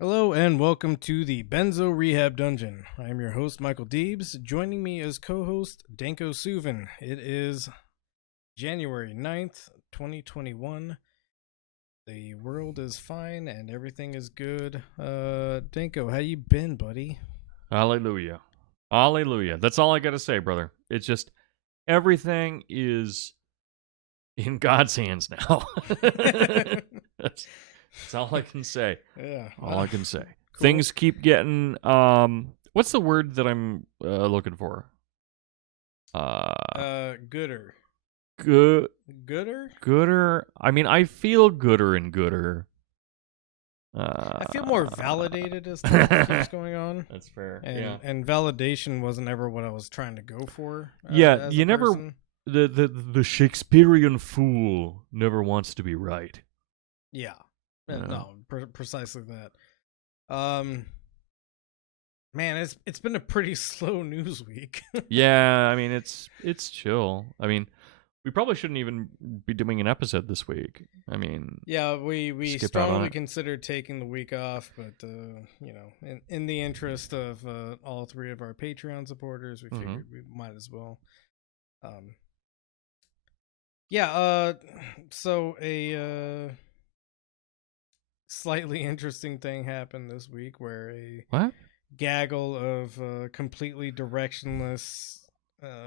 Hello and welcome to the Benzo Rehab Dungeon. I am your host, Michael Deebs. Joining me as co-host, Danko Suvin. It is January 9th, 2021. The world is fine and everything is good. Danko, how you been, buddy? Hallelujah. Hallelujah. That's all I gotta say, brother. It's just, everything is in God's hands now. That's all I can say. Yeah. All I can say. Cool. Things keep getting, what's the word that I'm looking for? Gooder. Gooder? Gooder? I mean, I feel gooder and gooder. I feel more validated as time keeps going on. That's fair. And validation wasn't ever what I was trying to go for. Yeah, you never... The Shakespearean fool never wants to be right. Yeah. No, precisely that. Man, it's been a pretty slow news week. Yeah, I mean it's chill. I mean, we probably shouldn't even be doing an episode this week. I mean, yeah, we strongly considered taking the week off, but you know, in the interest of all three of our Patreon supporters, we figured we might as well. So a slightly interesting thing happened this week where a gaggle of completely directionless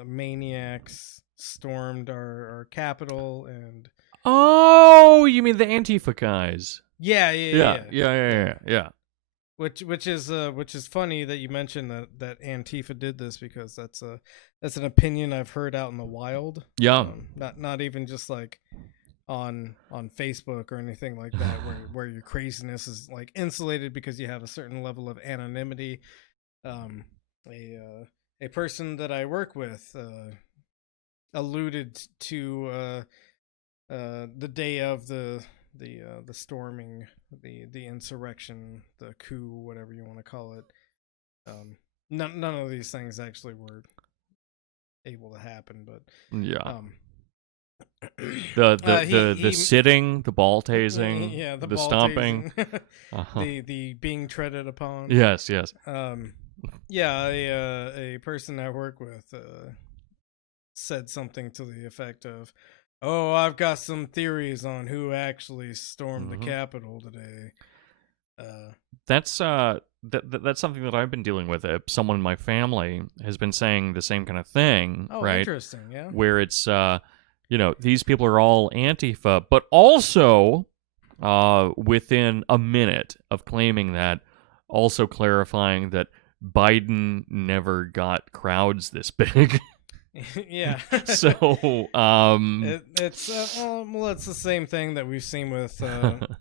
maniacs stormed our capital. And oh, you mean the Antifa guys? Yeah. Which is funny that you mentioned that Antifa did this, because that's an opinion I've heard out in the wild. Yeah. Not even just like on Facebook or anything like that, where your craziness is like insulated because you have a certain level of anonymity. A person that I work with alluded to the day of the storming, the insurrection, the coup, whatever you want to call it. None of these things actually were able to happen, but yeah. The sitting, the ball tasing, yeah, the ball stomping, the being treaded upon. Yes. Yeah, a person I work with said something to the effect of, "Oh, I've got some theories on who actually stormed the Capitol today." That's that's something that I've been dealing with. Someone in my family has been saying the same kind of thing. Oh, right? Interesting. Yeah. Where it's you know, these people are all Antifa, but also within a minute of claiming that, also clarifying that Biden never got crowds this big. Yeah. So it's the same thing that we've seen with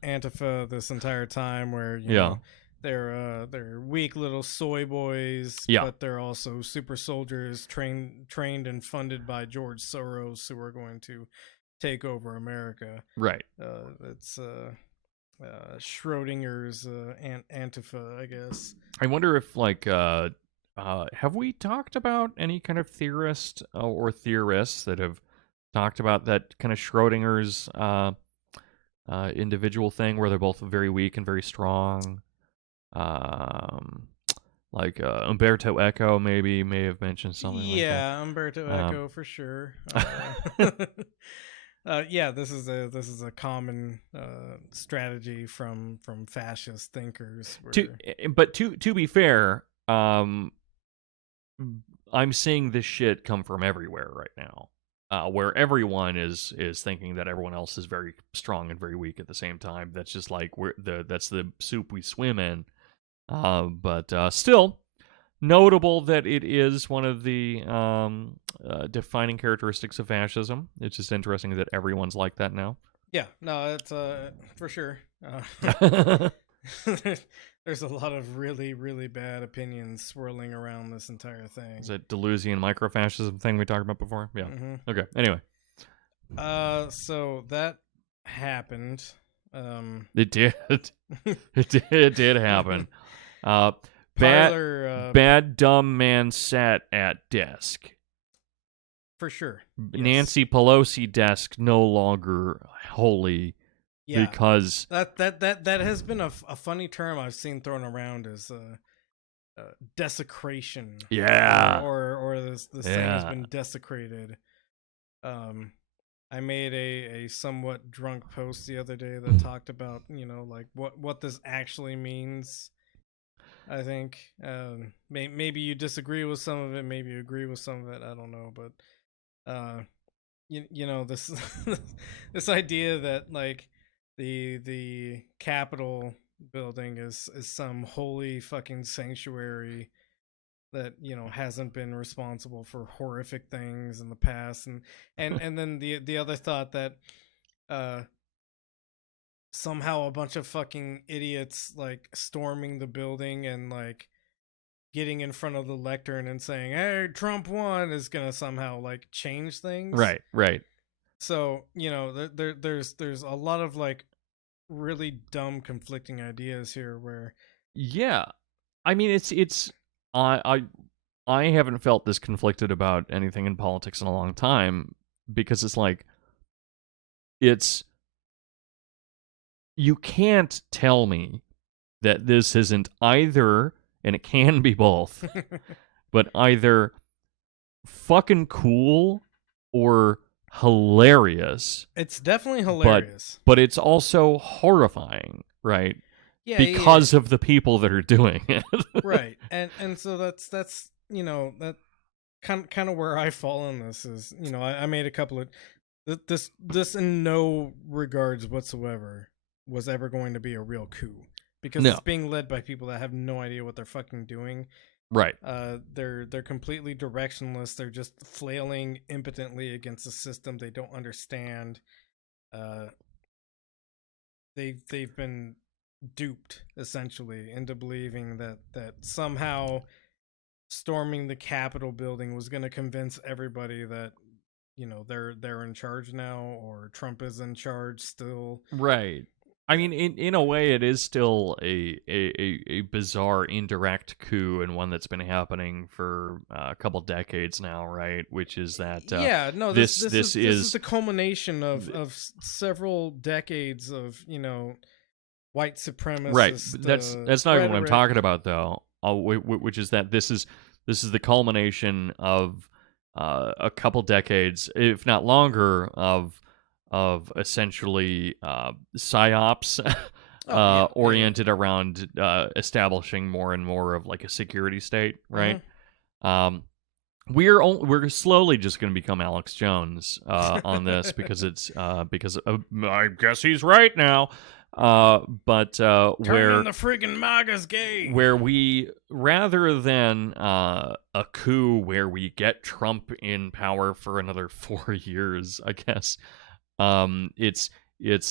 Antifa this entire time, where you know, they're weak little soy boys, but they're also super soldiers trained and funded by George Soros, who are going to take over America. Right. It's Schrodinger's Antifa, I guess. I wonder if, like, have we talked about any kind of theorist or theorists that have talked about that kind of Schrodinger's individual thing, where they're both very weak and very strong? Like Umberto Eco may have mentioned something like that. Yeah, Umberto Eco for sure. Yeah, this is a common strategy from fascist thinkers. But to be fair, I'm seeing this shit come from everywhere right now, where everyone is thinking that everyone else is very strong and very weak at the same time. That's just like that's the soup we swim in. But still notable that it is one of the defining characteristics of fascism. It's just interesting that everyone's like that now. Yeah, no, it's for sure. There's a lot of really, really bad opinions swirling around this entire thing. Is it Deleuzian microfascism thing we talked about before? Yeah. Mm-hmm. Okay. Anyway. So that happened. It did. It did happen. Bad dumb man sat at desk. For sure. Yes. Nancy Pelosi desk no longer holy. Yeah. Because that has been a funny term I've seen thrown around as desecration. Yeah. Or this thing has been desecrated. I made a somewhat drunk post the other day that talked about, like what this actually means. I think maybe you disagree with some of it, maybe you agree with some of it. I don't know, but this this idea that like the Capitol building is some holy fucking sanctuary that hasn't been responsible for horrific things in the past, and then the other thought that somehow a bunch of fucking idiots like storming the building and like getting in front of the lectern and saying, "Hey, Trump won," is gonna somehow like change things. Right. So there's a lot of like really dumb conflicting ideas here. Where I mean it's I haven't felt this conflicted about anything in politics in a long time, because it's like you can't tell me that this isn't either, and it can be both, but either fucking cool or hilarious. It's definitely hilarious. But it's also horrifying, right? Yeah, because of the people that are doing it. Right. And so that's that kind of where I fall in this is, I made a couple of this in no regards whatsoever was ever going to be a real coup, because it's being led by people that have no idea what they're fucking doing. Right. They're completely directionless. They're just flailing impotently against a system they don't understand. They've been duped essentially into believing that somehow storming the Capitol building was going to convince everybody that they're in charge now, or Trump is in charge still. Right. I mean, in a way, it is still a bizarre indirect coup, and one that's been happening for a couple decades now, right? Which is that this is the culmination of several decades of white supremacist. Right. That's not even what I'm talking about, though. Which is that this is the culmination of a couple decades, if not longer, of essentially psyops oriented around establishing more and more of like a security state, right? Mm-hmm. We're slowly just going to become Alex Jones on this because I guess he's right now. But where the friggin' MAGA's gay, where we, rather than a coup where we get Trump in power for another 4 years, I guess. It's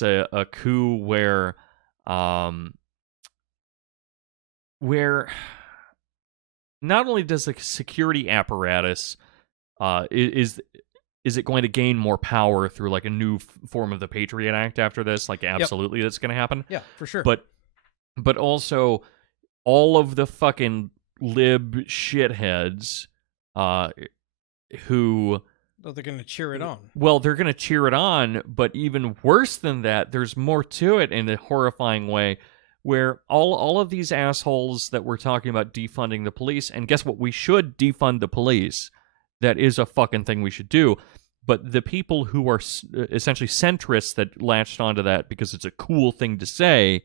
a coup where not only does the security apparatus is it going to gain more power through like a new form of the Patriot Act after this? Like, absolutely, that's going to happen. Yeah, for sure. But also all of the fucking lib shitheads who. Oh, they're going to cheer it on. Well, they're going to cheer it on, but even worse than that, there's more to it in a horrifying way, where all of these assholes that we're talking about defunding the police, and guess what? We should defund the police. That is a fucking thing we should do. But the people who are essentially centrists that latched onto that because it's a cool thing to say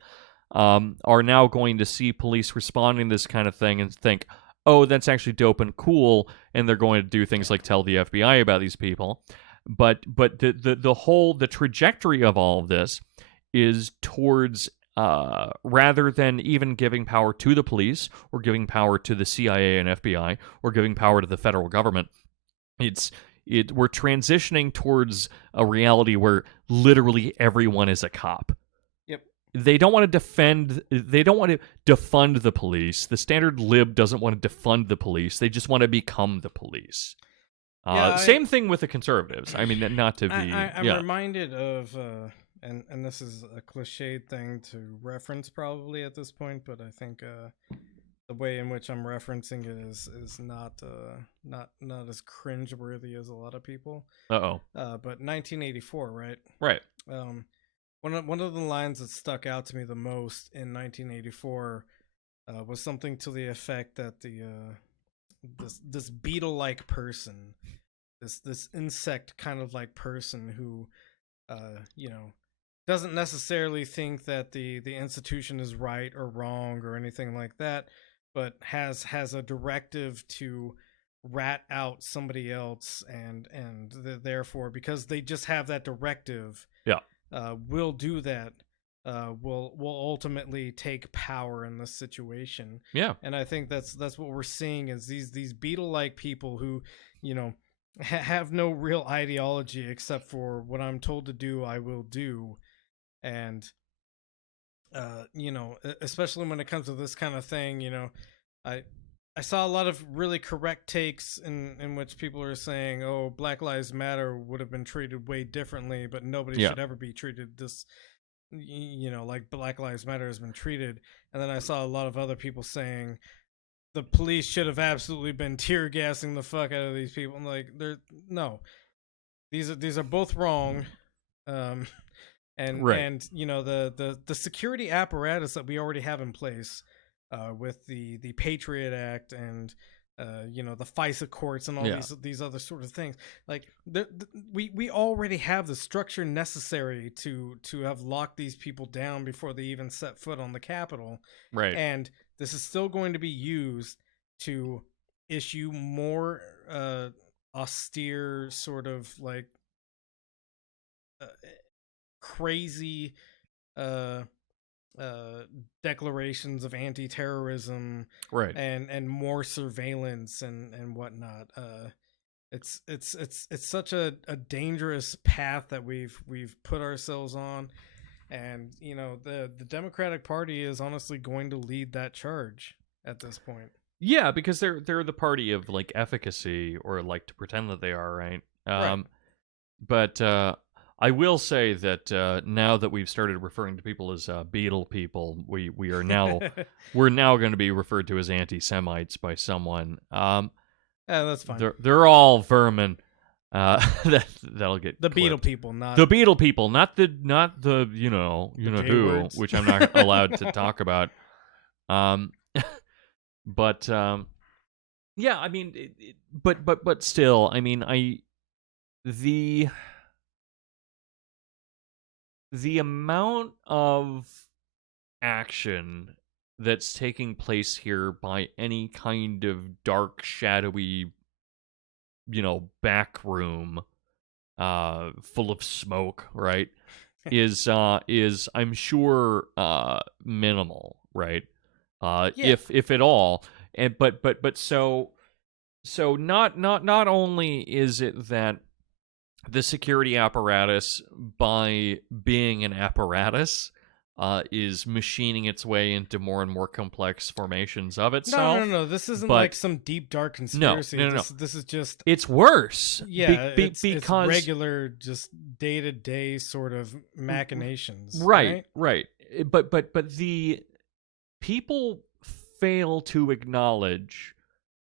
are now going to see police responding to this kind of thing and think, oh, that's actually dope and cool, and they're going to do things like tell the FBI about these people. But the trajectory of all of this is towards rather than even giving power to the police or giving power to the CIA and FBI or giving power to the federal government, it's we're transitioning towards a reality where literally everyone is a cop. Yep. They don't want to defund the police. The standard lib doesn't want to defund the police. They just want to become the police. Same thing with the conservatives. I mean, not to be... I'm reminded of, and this is a cliched thing to reference probably at this point, but I think the way in which I'm referencing it is not as cringeworthy as a lot of people. But 1984, right? Right. One of the lines that stuck out to me the most in 1984 was something to the effect that this beetle-like person, this insect kind of like person who, doesn't necessarily think that the institution is right or wrong or anything like that, but has a directive to rat out somebody else, and therefore, because they just have that directive, will do that. Will ultimately take power in this situation. Yeah, and I think that's what we're seeing is these beetle-like people who, have no real ideology except for what I'm told to do, I will do, and especially when it comes to this kind of thing, I saw a lot of really correct takes in which people are saying, oh, Black Lives Matter would have been treated way differently, but nobody should ever be treated this, like Black Lives Matter has been treated. And then I saw a lot of other people saying the police should have absolutely been tear gassing the fuck out of these people. I'm like, these are both wrong. And the security apparatus that we already have in place, with the Patriot Act and the FISA courts and all these other sort of things, like we already have the structure necessary to have locked these people down before they even set foot on the Capitol. Right. And this is still going to be used to issue more austere sort of like crazy declarations of anti-terrorism, right, and more surveillance and whatnot. It's such a dangerous path that we've put ourselves on, and the Democratic Party is honestly going to lead that charge at this point. Yeah, because they're the party of like efficacy, or like to pretend that they are, right? Right. But I will say that now that we've started referring to people as beetle people, we are now we're now going to be referred to as anti-Semites by someone. Yeah, that's fine. They're all vermin. That'll get the clipped. beetle people, not the beetle people, not the who, words. which I'm not allowed to talk about. But yeah, I mean, but still, I mean, the amount of action that's taking place here by any kind of dark, shadowy, back room, full of smoke, right, is I'm sure minimal, right? If at all. And but so not only is it that the security apparatus, by being an apparatus, is machining its way into more and more complex formations of itself. No. This isn't like some deep, dark conspiracy. No. This is just... It's worse. Yeah, because it's regular, just day-to-day sort of machinations. Right. But the people fail to acknowledge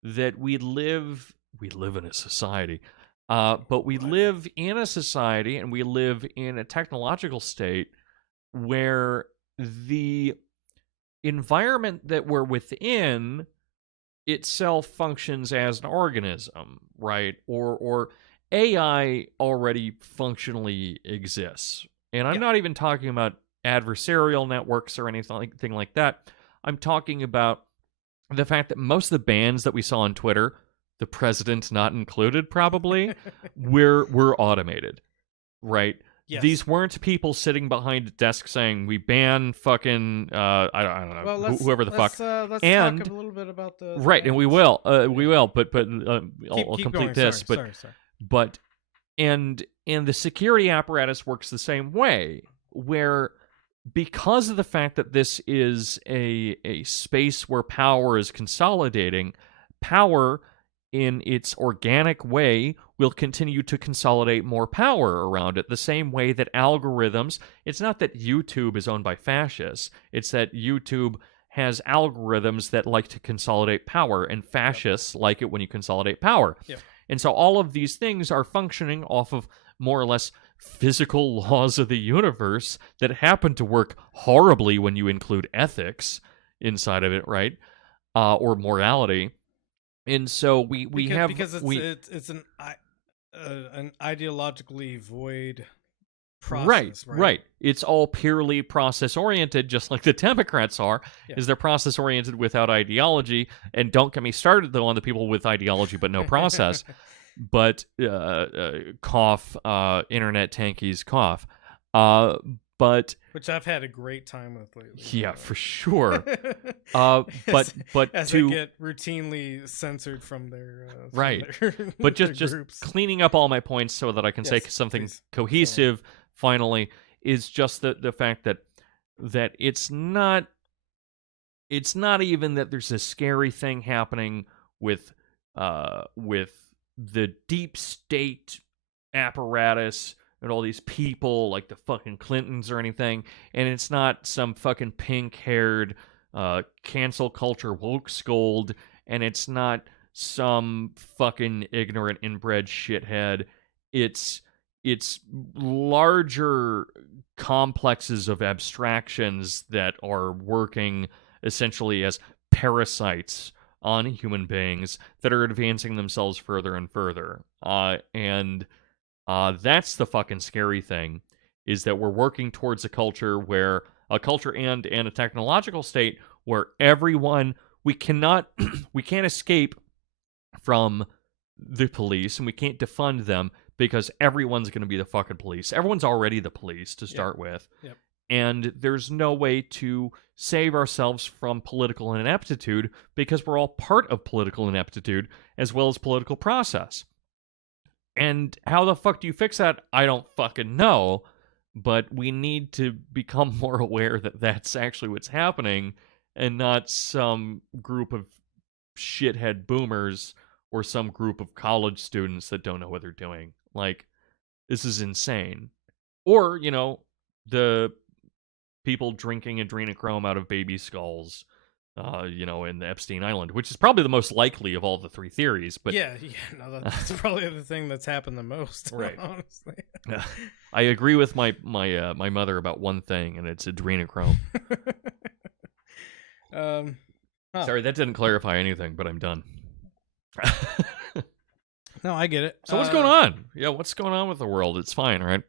that we live in a society. But we live in a society, and we live in a technological state where the environment that we're within itself functions as an organism, right? Or AI already functionally exists. And I'm not even talking about adversarial networks or anything like that. I'm talking about the fact that most of the bans that we saw on Twitter, the president not included, probably, were automated, right? Yes. These weren't people sitting behind a desk saying, we ban fucking, I don't know, well, whoever the fuck. Let's and, talk a little bit about the right, and we will, but I'll complete going. this. Sorry. But and the security apparatus works the same way, where because of the fact that this is a space where power is consolidating, power in its organic way will continue to consolidate more power around it, the same way that algorithms, it's not that YouTube is owned by fascists, it's that YouTube has algorithms that like to consolidate power, and fascists like it when you consolidate power. Yep. And so all of these things are functioning off of more or less physical laws of the universe that happen to work horribly when you include ethics inside of it, right? Or morality. And so because it's an ideologically void process, right. It's all purely process oriented, just like the Democrats are. Yeah. Is they're process oriented without ideology? And don't get me started though on the people with ideology but no process. But cough, internet tankies cough. But which I've had a great time with lately. Yeah, for sure. But as they get routinely censored from their but just cleaning up all my points so that I can say something cohesive. Finally, is just the fact that it's not even that there's a scary thing happening with the deep state apparatus and all these people like the fucking Clintons or anything, and it's not some fucking pink-haired cancel culture woke scold, and it's not some fucking ignorant inbred shithead. It's larger complexes of abstractions that are working essentially as parasites on human beings that are advancing themselves further and further. And that's the fucking scary thing, is that we're working towards a culture and a technological state where everyone, we can't escape from the police, and we can't defund them because everyone's going to be the fucking police. Everyone's already the police to start with. Yep. And there's no way to save ourselves from political ineptitude because we're all part of political ineptitude as well as political process. And how the fuck do you fix that? I don't fucking know, but we need to become more aware that that's actually what's happening and not some group of shithead boomers or some group of college students that don't know what they're doing. Like, this is insane. Or, the people drinking adrenochrome out of baby skulls, in the Epstein Island, which is probably the most likely of all the three theories. But that's probably the thing that's happened the most, right? Honestly, I agree with my mother about one thing, and it's adrenochrome. Sorry, that didn't clarify anything, but I'm done. No, I get it. So what's going on? Yeah, what's going on with the world? It's fine, right?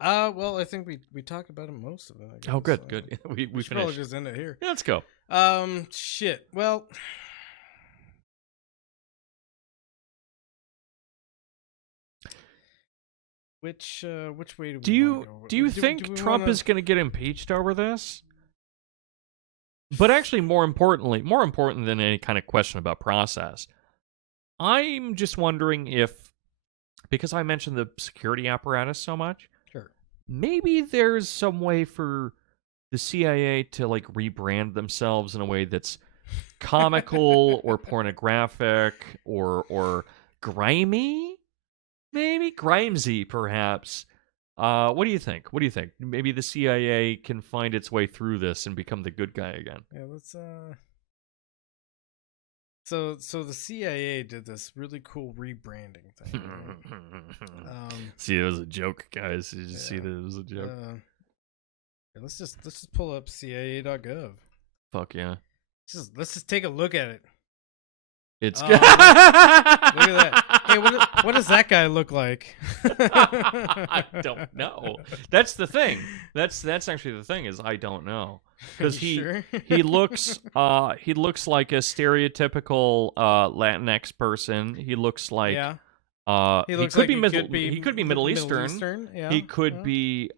Well, I think we talked about most of it. I guess. Oh, good, good. We should probably just end it here. Yeah, let's go. Shit. Well, which way do we want to go? Do you think Trump is going to get impeached over this? But actually, more important than any kind of question about process, I'm just wondering if, because I mentioned the security apparatus so much, sure, maybe there's some way for the CIA to like rebrand themselves in a way that's comical or pornographic or grimy, maybe grimesy, perhaps. What do you think? Maybe the CIA can find its way through this and become the good guy again. Yeah, let's So the CIA did this really cool rebranding thing. Right? See, it was a joke, guys. Did you see that it was a joke? Let's just pull up CIA.gov. Fuck yeah. Let's just take a look at it. It's good. Look at that. Hey, what does that guy look like? I don't know. That's the thing. That's actually the thing, is I don't know, because he looks like a stereotypical Latinx person. He looks like he could be Middle Eastern. Yeah. He could be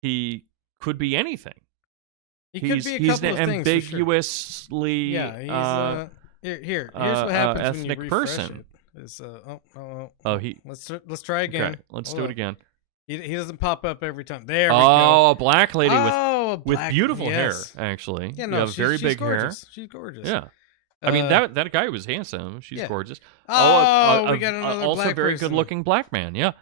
he could be anything. He's an ambiguously here's what happens ethnic when you person. it. Is let's try again. Okay, let's do it again. He doesn't pop up every time. There we go. Oh, a black lady with beautiful hair, actually. Yeah, no, she's very big gorgeous. hair. She's gorgeous. Yeah. I mean, that guy was handsome. She's gorgeous. We got another also black very person. good-looking black man. Yeah.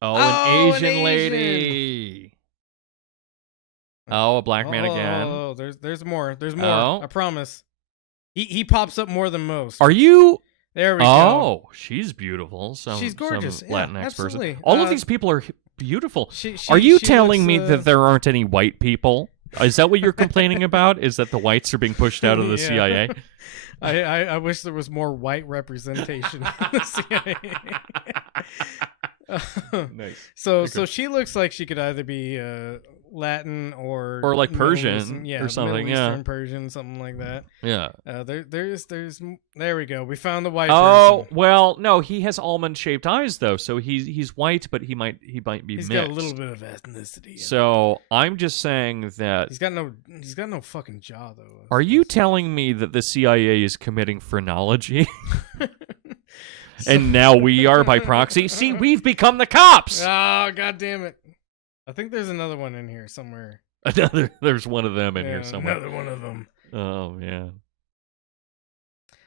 An Asian lady. A black man again. Oh, there's more. There's more. Oh. I promise. He pops up more than most. Are you? There we go. Oh, she's beautiful. She's gorgeous. Some Latinx person. Absolutely. All of these people are beautiful. Are you telling me that there aren't any white people? Is that what you're complaining about? Is that the whites are being pushed out of the CIA? I wish there was more white representation in the CIA. Nice. So she looks like she could either be Latin or like Persian or something. Middle Eastern, Persian, something like that. Yeah. There we go. We found the white. Oh well, no, he has almond shaped eyes though, so he's white, but he might be He's mixed. got a little bit of ethnicity. So I'm just saying that he's got no fucking jaw though. Are you telling me that the CIA is committing phrenology? And now we are by proxy. See, we've become the cops. Oh, god damn it! I think there's another one in here somewhere. There's one of them in here somewhere. Another one of them. Oh man.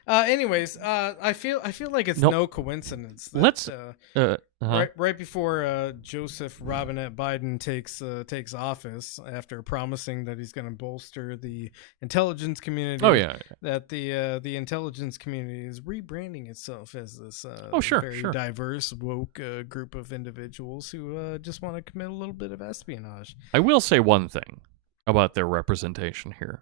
Anyways, I feel like it's no coincidence that let's right before Joseph Robinette Biden takes office, after promising that he's going to bolster the intelligence community. Oh yeah. That the intelligence community is rebranding itself as this very diverse woke group of individuals who just want to commit a little bit of espionage. I will say one thing about their representation here.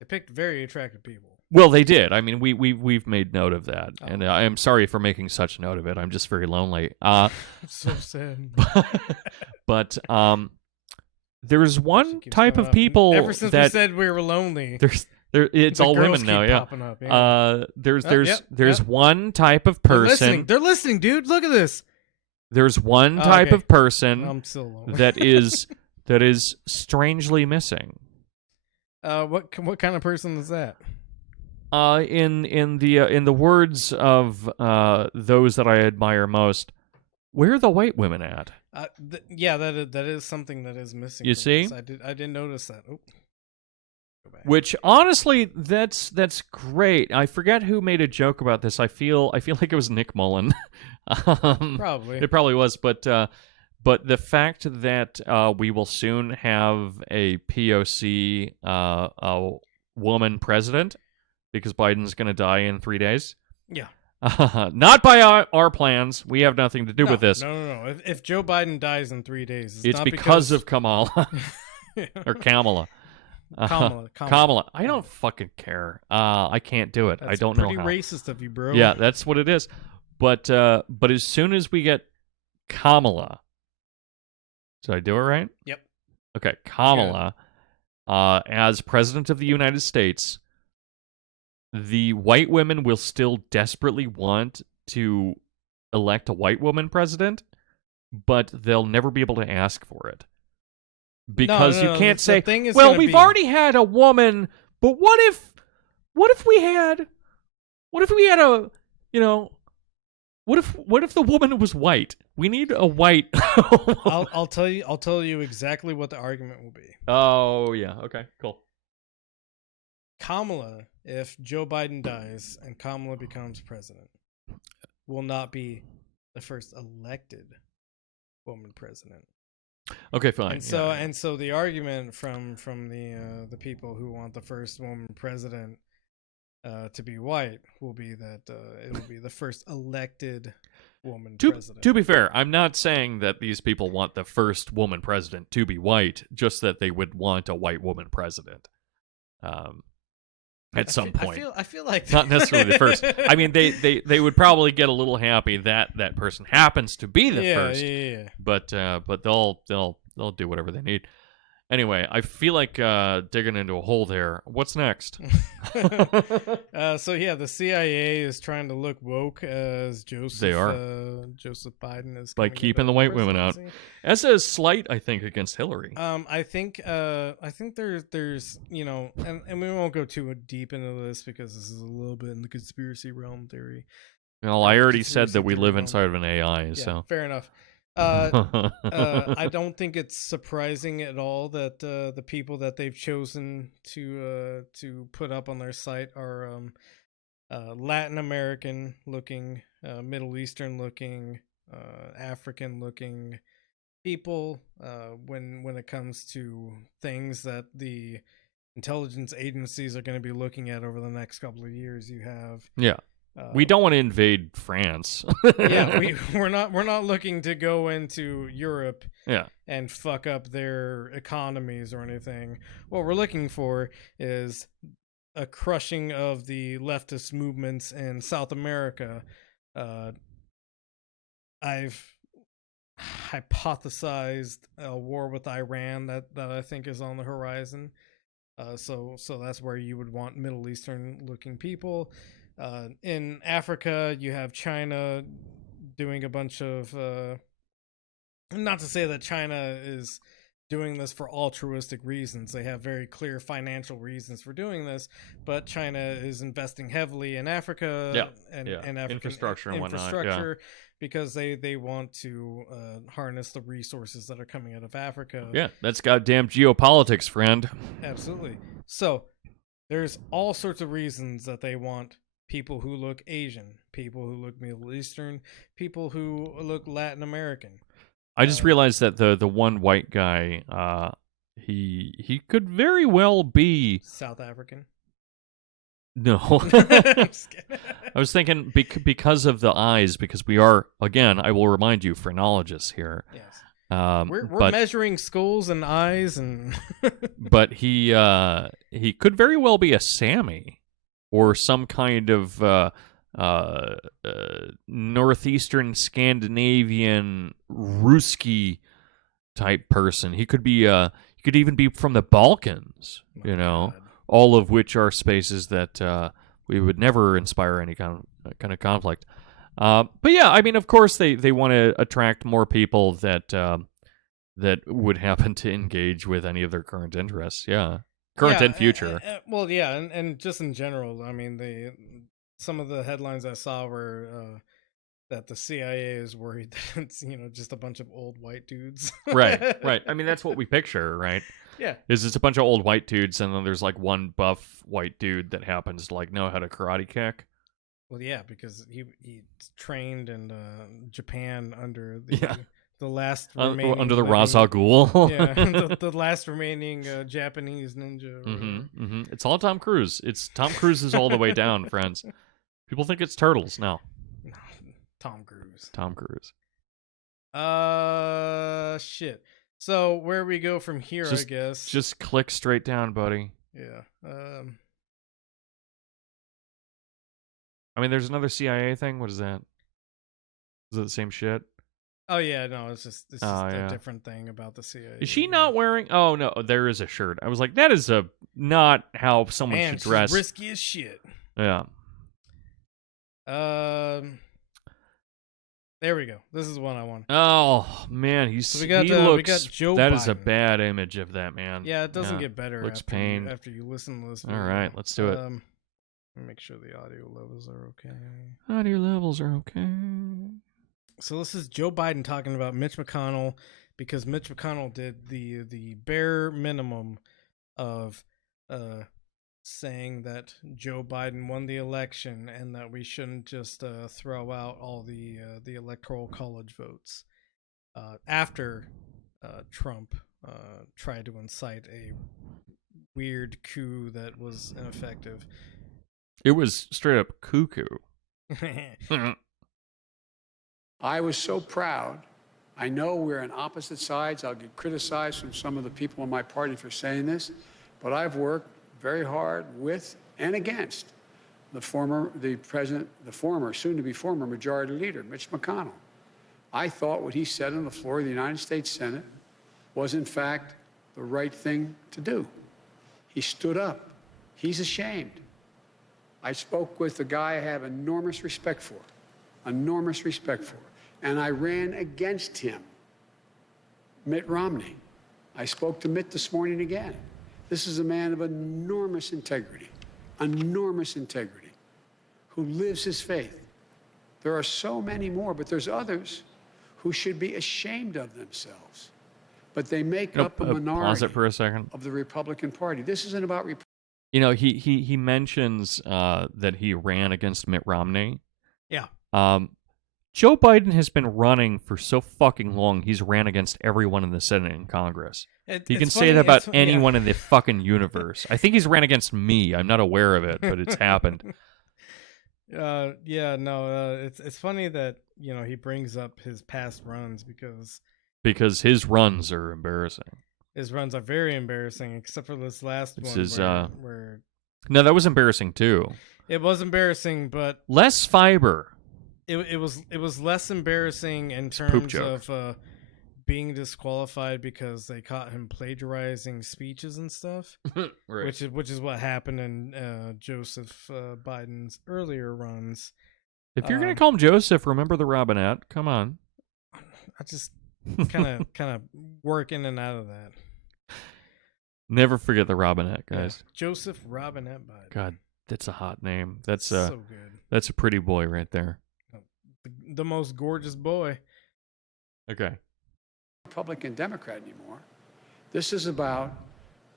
They picked very attractive people. Well, they did. I mean, we've made note of that, and I am sorry for making such note of it. I'm just very lonely. I'm so sad. But there's one type of people ever since we said we were lonely. It's all women now. Yeah. Up, yeah. There's one type of person. They're listening, dude. Look at this. There's one type of person I'm still lonely. that is strangely missing. What kind of person is that? In the words of those that I admire most, where are the white women at? That is something that is missing. You see, I didn't notice that. Oh. Which honestly, that's great. I forget who made a joke about this. I feel like it was Nick Mullen. Probably it probably was, but the fact that we will soon have a POC a woman president. Because Biden's going to die in 3 days? Yeah. Not by our plans. We have nothing to do with this. No. If Joe Biden dies in 3 days, it's not because of Kamala. Or Kamala. Kamala. I don't fucking care. I can't do it. I don't know how. Pretty racist of you, bro. Yeah, that's what it is. But as soon as we get Kamala... Did I do it right? Yep. Okay, Kamala as President of the United States... The white women will still desperately want to elect a white woman president, but they'll never be able to ask for it. Because you can't say, well, we've already had a woman, but what if we had a, what if the woman was white? We need a white. I'll tell you exactly what the argument will be. Oh, yeah. Okay, cool. Kamala, if Joe Biden dies and Kamala becomes president, will not be the first elected woman president. Okay, fine. And so the argument from the people who want the first woman president to be white will be that it will be the first elected woman president. To be fair, I'm not saying that these people want the first woman president to be white, just that they would want a white woman president. At some point, I feel like not necessarily the first. I mean, they would probably get a little happy that person happens to be the first. Yeah. But they'll do whatever they need. Anyway, I feel like digging into a hole there. What's next? So yeah, the CIA is trying to look woke as Joseph. They are. Joseph Biden is by keeping the white women out, as a slight, I think, against Hillary. I think there's and we won't go too deep into this because this is a little bit in the conspiracy realm theory. Well, I already said that we live inside of an AI, yeah, so fair enough. I don't think it's surprising at all that the people that they've chosen to put up on their site are Latin American looking, Middle Eastern looking, African looking people. When it comes to things that the intelligence agencies are going to be looking at over the next couple of years, you have we don't want to invade France. we're not looking to go into Europe and fuck up their economies or anything. What we're looking for is a crushing of the leftist movements in South America. I've hypothesized a war with Iran that I think is on the horizon. So that's where you would want Middle Eastern looking people. In Africa, you have China doing a bunch of not to say that China is doing this for altruistic reasons. They have very clear financial reasons for doing this, but China is investing heavily in Africa and African infrastructure and whatnot, because they want to harness the resources that are coming out of Africa. Yeah, that's goddamn geopolitics, friend. Absolutely. So there's all sorts of reasons that they want people who look Asian, people who look Middle Eastern, people who look Latin American. I just realized that the one white guy, he could very well be South African. No, I was thinking because of the eyes, because we are, again, I will remind you, phrenologists here. Yes. We're measuring skulls and eyes, and but he could very well be a Sami or some kind of northeastern Scandinavian Ruski type person. He could be he could even be from the Balkans, God. All of which are spaces that we would never inspire any kind of conflict. But yeah, I mean, of course, they want to attract more people that would happen to engage with any of their current interests. Yeah, current and future. Well, yeah, and just in general, I mean, some of the headlines I saw were that the CIA is worried that it's just a bunch of old white dudes. Right. I mean, that's what we picture, right? Yeah. Is it's a bunch of old white dudes, and then there's like one buff white dude that happens to know how to karate kick. Well, yeah, because he trained in Japan under the last remaining under the Ra's Ghul. Yeah, the last remaining Japanese ninja. Mm-hmm. It's all Tom Cruise. It's Tom Cruise is all the way down, friends. People think it's Turtles. No, Tom Cruise. Shit. So where we go from here, I guess. Just click straight down, buddy. Yeah. I mean, there's another CIA thing. What is that? Is it the same shit? Oh yeah, no, it's just a different thing about the CIA. Is she not wearing? Oh no, there is a shirt. I was like, that is not how someone should dress. She's risky as shit. Yeah. There we go. This is one I want. Oh man, we got Joe Biden. That is a bad image of that man. Yeah, it doesn't get better. Looks after you listen to this video. All right, let's do it. Let me make sure the audio levels are okay. Audio levels are okay. So this is Joe Biden talking about Mitch McConnell, because Mitch McConnell did the bare minimum of saying that Joe Biden won the election and that we shouldn't just throw out all the electoral college votes after Trump tried to incite a weird coup that was ineffective. It was straight up cuckoo. I was so proud. I know we're on opposite sides. I'll get criticized from some of the people in my party for saying this, but I've worked very hard with and against the former, soon-to-be former Majority Leader, Mitch McConnell. I thought what he said on the floor of the United States Senate was, in fact, the right thing to do. He stood up. He's ashamed. I spoke with a guy I have enormous respect for, and I ran against him, Mitt Romney. I spoke to Mitt this morning again. This is a man of enormous integrity, who lives his faith. There are so many more, but there's others who should be ashamed of themselves. But they make up a minority pause it for a second. Of the Republican Party. This isn't about You know, he mentions that he ran against Mitt Romney. Yeah. Joe Biden has been running for so fucking long, he's ran against everyone in the Senate and Congress. You can say that about anyone in the fucking universe. I think he's ran against me. I'm not aware of it, but it's happened. It's funny that, you know, he brings up his past runs because his runs are embarrassing. His runs are very embarrassing, except for this last one. Where no, that was embarrassing too. It was embarrassing, but less fiber. It was less embarrassing in terms of being disqualified because they caught him plagiarizing speeches and stuff, right. which is what happened in Joseph Biden's earlier runs. If you're gonna call him Joseph, remember the Robinette. Come on. I just kind of work in and out of that. Never forget the Robinette, guys. Yeah. Joseph Robinette Biden. God, that's a hot name. That's so good. That's a pretty boy right there. The most gorgeous boy. Okay. Republican Democrat anymore. This is about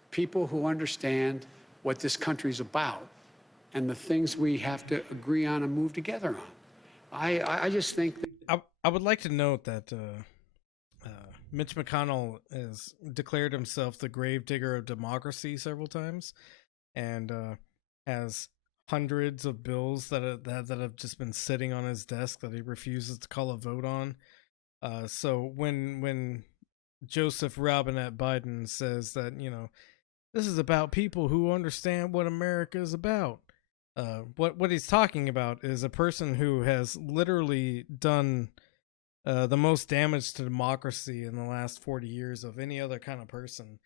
people who understand what this country's about and the things we have to agree on and move together on. I just think that I would like to note that Mitch McConnell has declared himself the gravedigger of democracy several times, and has hundreds of bills that have just been sitting on his desk that he refuses to call a vote on. So when Joseph Robinette Biden says that, you know, this is about people who understand what America is about, what he's talking about is a person who has literally done the most damage to democracy in the last 40 years of any other kind of person.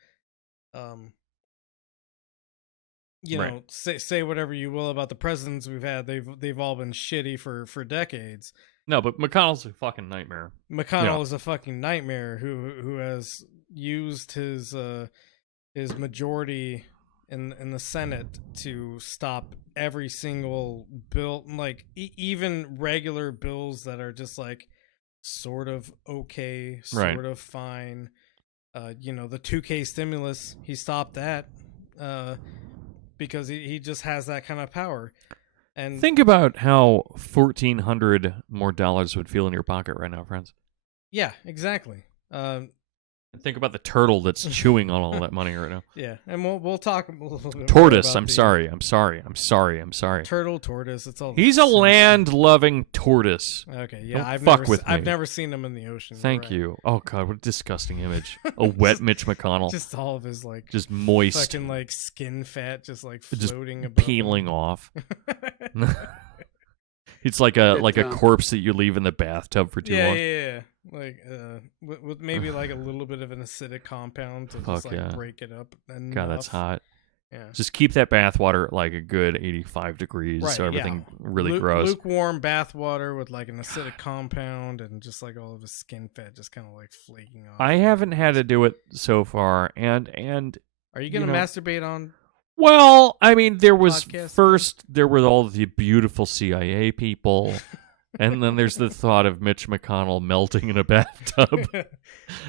You know, say whatever you will about the presidents we've had. They've all been shitty for decades. No, but McConnell's a fucking nightmare. McConnell is a fucking nightmare who has used his majority in the Senate to stop every single bill, like even regular bills that are just like sort of okay, sort of fine. You know, the 2K stimulus, he stopped that because he just has that kind of power. And think about how $1,400 more would feel in your pocket right now, friends. Yeah, exactly. Think about the turtle that's chewing on all that money right now. Yeah, and we'll talk a little bit tortoise. More about I'm sorry. Turtle, tortoise. It's all. He's a land-loving tortoise. Okay, yeah. I've never seen him in the ocean. Thank you. Oh God, what a disgusting image. A wet Mitch McConnell. Just all of his like, just moist, fucking like skin fat, just like floating, just peeling off. It's like a corpse that you leave in the bathtub for too long. Yeah. Like with maybe like a little bit of an acidic compound to just like break it up. God, that's hot. Yeah. Just keep that bath water at like a good 85 degrees, so everything really grows. Lukewarm bath water with like an acidic compound, and just like all of his skin fat just kind of like flaking off. I haven't had to do it so far, and are you gonna masturbate on? Well, I mean, there were all the beautiful CIA people, and then there's the thought of Mitch McConnell melting in a bathtub,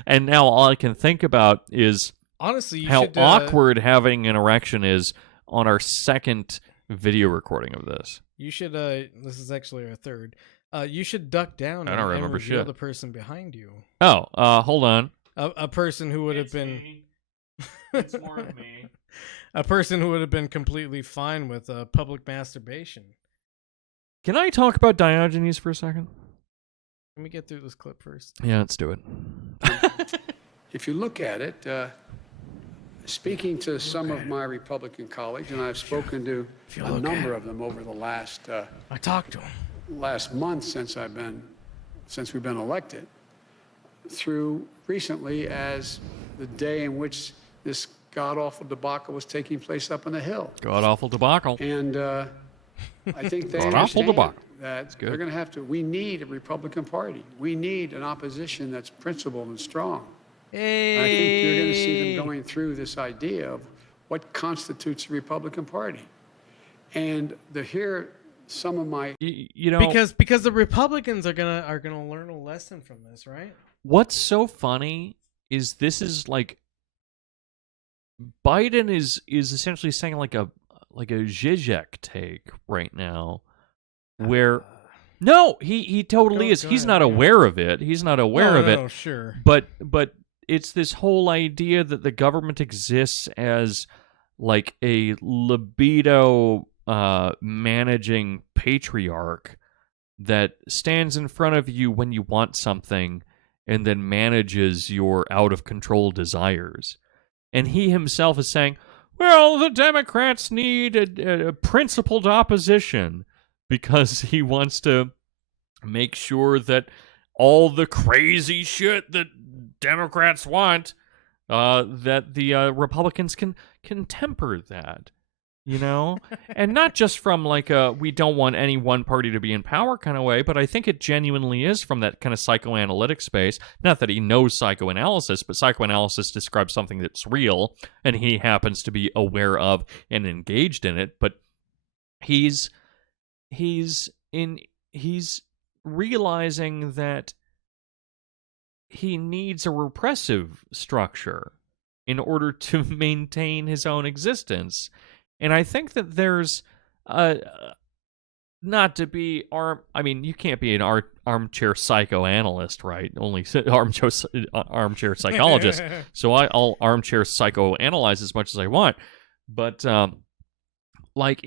and now all I can think about is honestly how awkward having an erection is on our second video recording of this. You should. This is actually our third. You should duck down and reveal the person behind you. Oh, hold on. A person who would have been. Me. It's more of me. A person who would have been completely fine with public masturbation. Can I talk about Diogenes for a second? Let me get through this clip first. Yeah, let's do it. If you look at it, speaking to some of my Republican colleagues, and I've spoken to a number of them over the last I talked to them last month since we've been elected, through recently as the day in which this god-awful debacle was taking place up on the Hill. God-awful debacle. And I think they God-awful understand debacle. that they're going to have to, we need a Republican Party. We need an opposition that's principled and strong. Hey. And I think you're going to see them going through this idea of what constitutes a Republican Party. And to hear some of my, you know, because the Republicans are gonna learn a lesson from this, right? What's so funny is this is like Biden is essentially saying like a Zizek take right now, where no, he totally is. He's not aware of it. He's not aware of it. Sure. But it's this whole idea that the government exists as like a libido managing patriarch that stands in front of you when you want something and then manages your out of control desires. And he himself is saying, well, the Democrats need a principled opposition because he wants to make sure that all the crazy shit that Democrats want, that the Republicans can temper that, you know? And not just from like a we don't want any one party to be in power kind of way, but I think it genuinely is from that kind of psychoanalytic space. Not that he knows psychoanalysis, but psychoanalysis describes something that's real, and he happens to be aware of and engaged in it, but he's realizing that he needs a repressive structure in order to maintain his own existence. And I think that there's not to be I mean, you can't be an armchair psychoanalyst, right? Only armchair psychologist. So I'll armchair psychoanalyze as much as I want. But like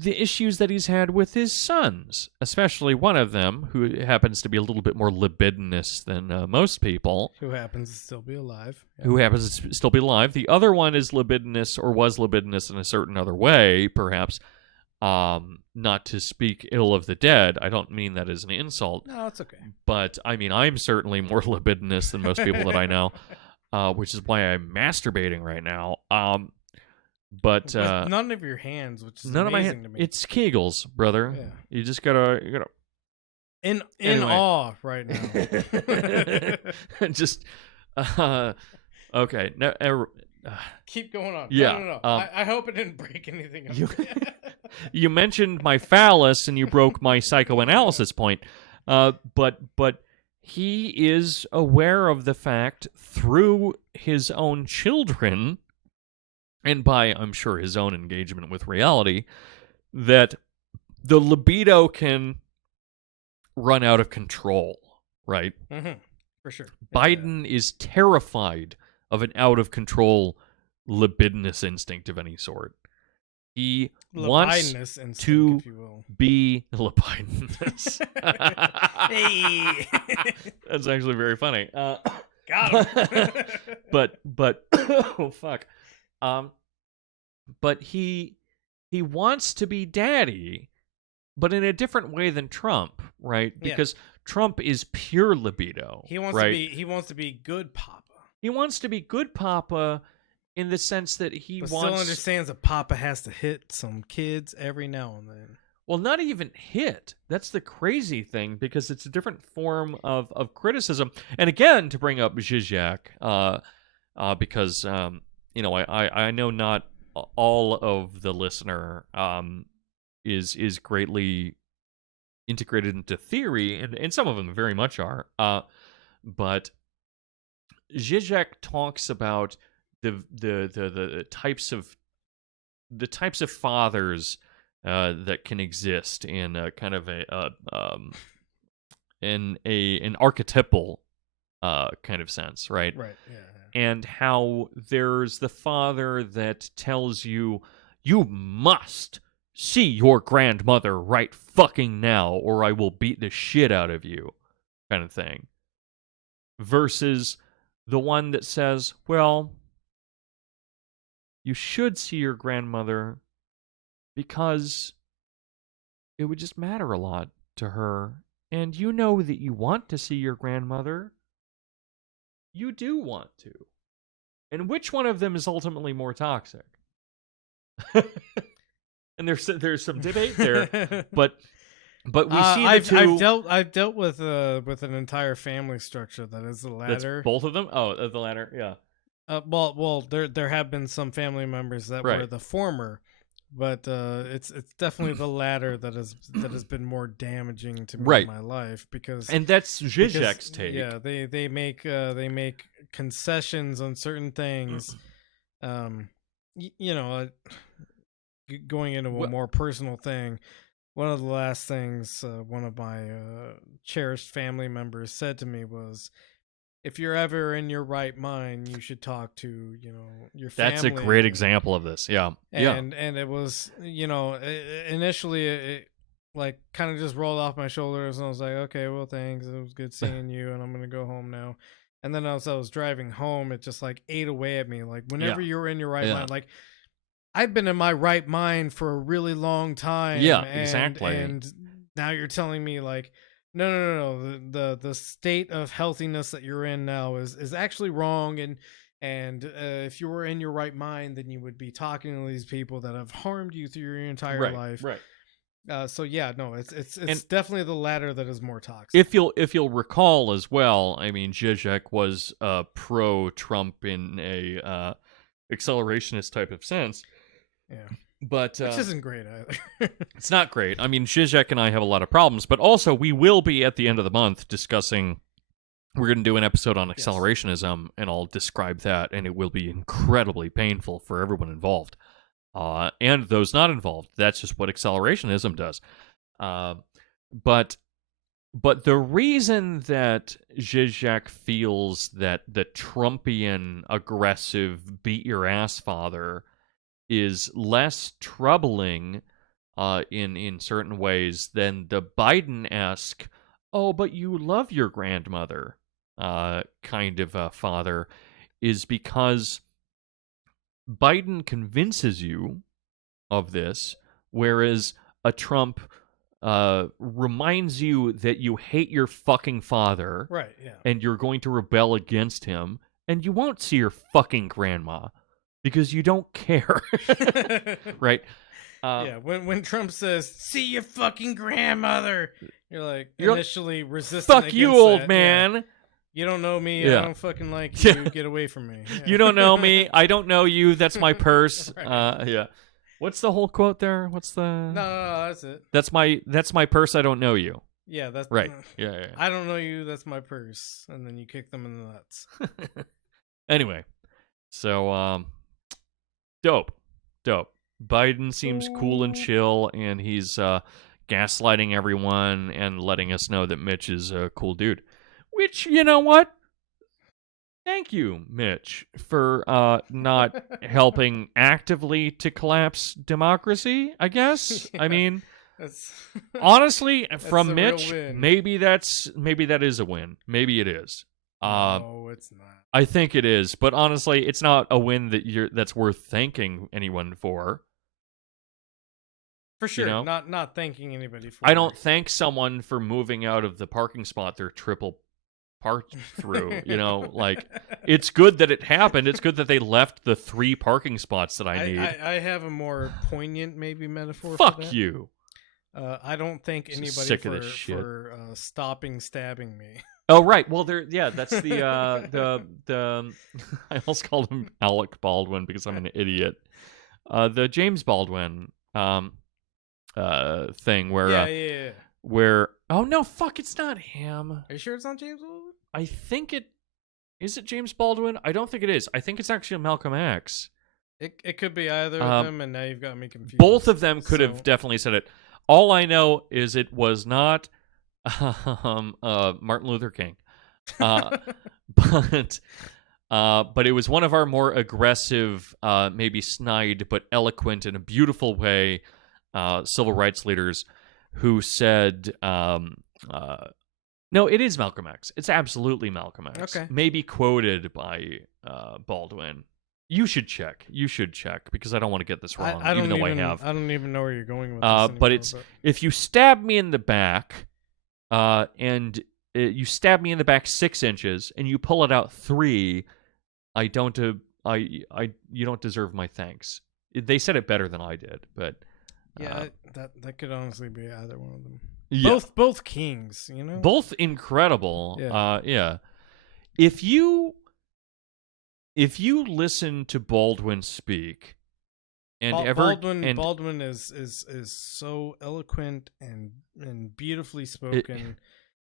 the issues that he's had with his sons, especially one of them who happens to be a little bit more libidinous than most people. Who happens to still be alive. Yeah. Who happens to still be alive. The other one is libidinous or was libidinous in a certain other way, perhaps. Not to speak ill of the dead. I don't mean that as an insult. No, it's okay. But, I mean, I'm certainly more libidinous than most people that I know, which is why I'm masturbating right now. But with none of your hands, which is none of my amazing to me. It's Kegels, brother. Yeah. You just gotta in awe right now. Just okay. No, keep going on. Yeah. No. I hope it didn't break anything up. You mentioned my phallus and you broke my psychoanalysis point. But he is aware of the fact through his own children, and by, I'm sure, his own engagement with reality, that the libido can run out of control, right? Mm-hmm. For sure. Biden is terrified of an out-of-control libidinous instinct of any sort. He wants instinct, to if you will. be libidinous. Hey! That's actually very funny. Got him. but oh fuck. But he wants to be daddy, but in a different way than Trump, right? Because Trump is pure libido. He wants to be good papa. He wants to be good papa in the sense that still understands that papa has to hit some kids every now and then. Well, not even hit. That's the crazy thing, because it's a different form of criticism. And again, to bring up Zizek, because I know not all of the listener is greatly integrated into theory, and some of them very much are. But Zizek talks about the types of fathers that can exist in a kind of an archetypal kind of sense, right? Right. Yeah. And how there's the father that tells you must see your grandmother right fucking now, or I will beat the shit out of you, kind of thing. Versus the one that says, well, you should see your grandmother because it would just matter a lot to her. And you know that you want to see your grandmother. you do want to. And which one of them is ultimately more toxic? And there's some debate there, but we see the two. I've dealt with an entire family structure that is the latter. That's both of them. Oh, the latter. Yeah. Well, there have been some family members that were the former, but it's definitely the latter that has been more damaging to me in my life because. And that's Zizek's take. Yeah, they make concessions on certain things. Going into a more personal thing, one of the last things one of my cherished family members said to me was, if you're ever in your right mind, you should talk to, your family. That's a great example of this. Yeah. And it was, initially it like kind of just rolled off my shoulders and I was like, okay, well, thanks. It was good seeing you and I'm going to go home now. And then as I was driving home, it just like ate away at me. Like whenever you're in your right mind, like I've been in my right mind for a really long time. Yeah, exactly. And now you're telling me like, no. The state of healthiness that you're in now is actually wrong. And if you were in your right mind, then you would be talking to these people that have harmed you through your entire life. Right. So yeah, no, it's definitely the latter that is more toxic. If you'll recall as well, I mean, Zizek was pro-Trump in a accelerationist type of sense. Yeah. But which isn't great either. It's not great. I mean, Zizek and I have a lot of problems, but also we will be at the end of the month discussing. We're going to do an episode on accelerationism, and I'll describe that, and it will be incredibly painful for everyone involved, and those not involved. That's just what accelerationism does. But the reason that Zizek feels that the Trumpian aggressive beat your ass father is less troubling in certain ways than the Biden-esque, oh, but you love your grandmother kind of father, is because Biden convinces you of this, whereas a Trump reminds you that you hate your fucking father, right? Yeah, and you're going to rebel against him, and you won't see your fucking grandma because you don't care, right? When Trump says "see your fucking grandmother," you're initially resistant. Fuck you, old man. Yeah. You don't know me. I don't fucking like you. Get away from me. Yeah. You don't know me. I don't know you. That's my purse. Yeah. What's the whole quote there? What's the? No, that's it. That's my purse. I don't know you. Yeah, that's right. Yeah. I don't know you. That's my purse, and then you kick them in the nuts. Anyway, so dope. Biden seems cool and chill, and he's gaslighting everyone and letting us know that Mitch is a cool dude. Which, you know what? Thank you, Mitch, for not helping actively to collapse democracy, I guess. I mean, honestly, from Mitch, maybe that is a win. Maybe it is. No, it's not. I think it is, but honestly, it's not a win that's worth thanking anyone for. For sure, you know? not thanking anybody for. I don't thank someone for moving out of the parking spot they're triple parked through. It's good that it happened. It's good that they left the 3 parking spots that I need. I have a more poignant maybe metaphor. Fuck for that. You. I don't thank anybody for stopping stabbing me. Oh right, well that's the I almost called him Alec Baldwin because I'm an idiot. The James Baldwin thing where where oh no fuck it's not him. Are you sure it's not James Baldwin? I think it James Baldwin. I don't think it is. I think it's actually Malcolm X. It could be either of them, and now you've got me confused. Both of them could have definitely said it. All I know is it was not Martin Luther King, but it was one of our more aggressive, maybe snide but eloquent in a beautiful way, civil rights leaders who said, no, it is Malcolm X. It's absolutely Malcolm X. Okay. Maybe quoted by Baldwin. You should check because I don't want to get this wrong, even though I have. I don't even know where you're going with this anymore, but if you stab me in the back, and you stab me in the back 6 inches, and you pull it out 3. You don't deserve my thanks. They said it better than I did, but that could honestly be either one of them. Yeah. Both kings, both incredible. Yeah. If you listen to Baldwin speak, and Baldwin is so eloquent and beautifully spoken,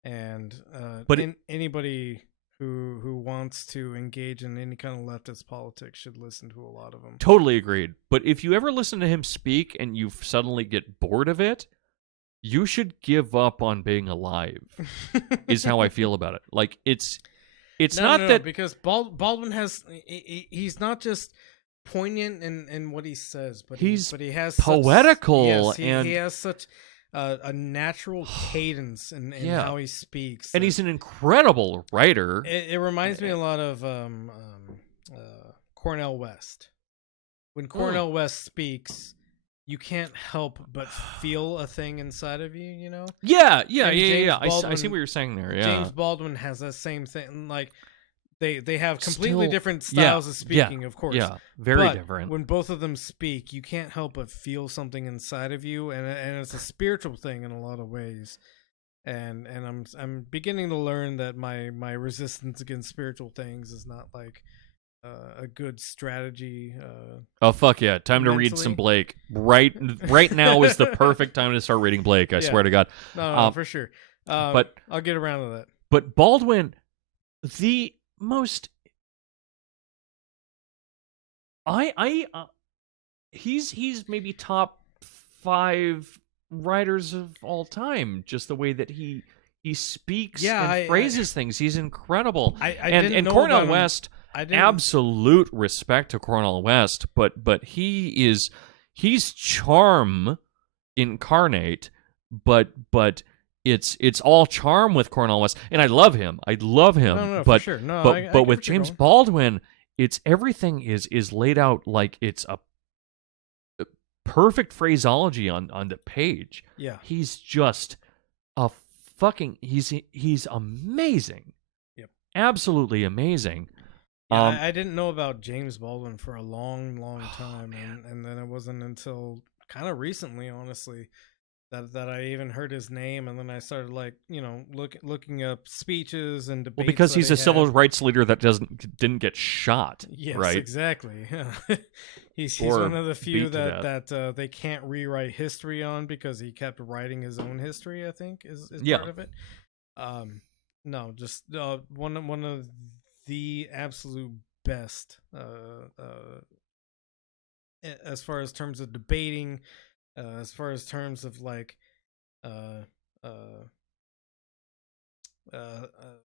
but anybody who wants to engage in any kind of leftist politics should listen to a lot of them. Totally agreed. But if you ever listen to him speak and you suddenly get bored of it, you should give up on being alive. Is how I feel about it. Like it's not because Baldwin he's not just poignant in what he says, but he has poetical, he has such a natural cadence in how he speaks, and he's an incredible writer. It reminds me a lot of Cornel West. When Cornel West speaks, you can't help but feel a thing inside of you, Yeah. I see what you're saying there. Yeah, James Baldwin has that same thing. Like they have completely different styles of speaking, of course. Yeah, very different. When both of them speak, you can't help but feel something inside of you, and it's a spiritual thing in a lot of ways. And I'm beginning to learn that my resistance against spiritual things is not like a good strategy. Oh fuck yeah! Time mentally. To read some Blake. Right now is the perfect time to start reading Blake. I swear to God. No, for sure. But I'll get around to that. But Baldwin, the most, he's maybe top 5 writers of all time. Just the way that he speaks and phrases things, he's incredible. And Cornel West. Absolute respect to Cornel West, but he's charm incarnate, but it's all charm with Cornel West, and I love him. No, but for sure. No, but with James Baldwin, it's everything is laid out like it's a perfect phraseology on the page. Yeah, he's just a fucking he's amazing. Yep, absolutely amazing. I didn't know about James Baldwin for a long time, and then it wasn't until kind of recently, honestly, that I even heard his name, and then I started looking up speeches and debates. Well, because he's a civil rights leader that didn't get shot. Yes, right? Exactly. he's one of the few that they can't rewrite history on because he kept writing his own history. I think is part of it. No, just one of the absolute best as far as terms of debating, as far as terms of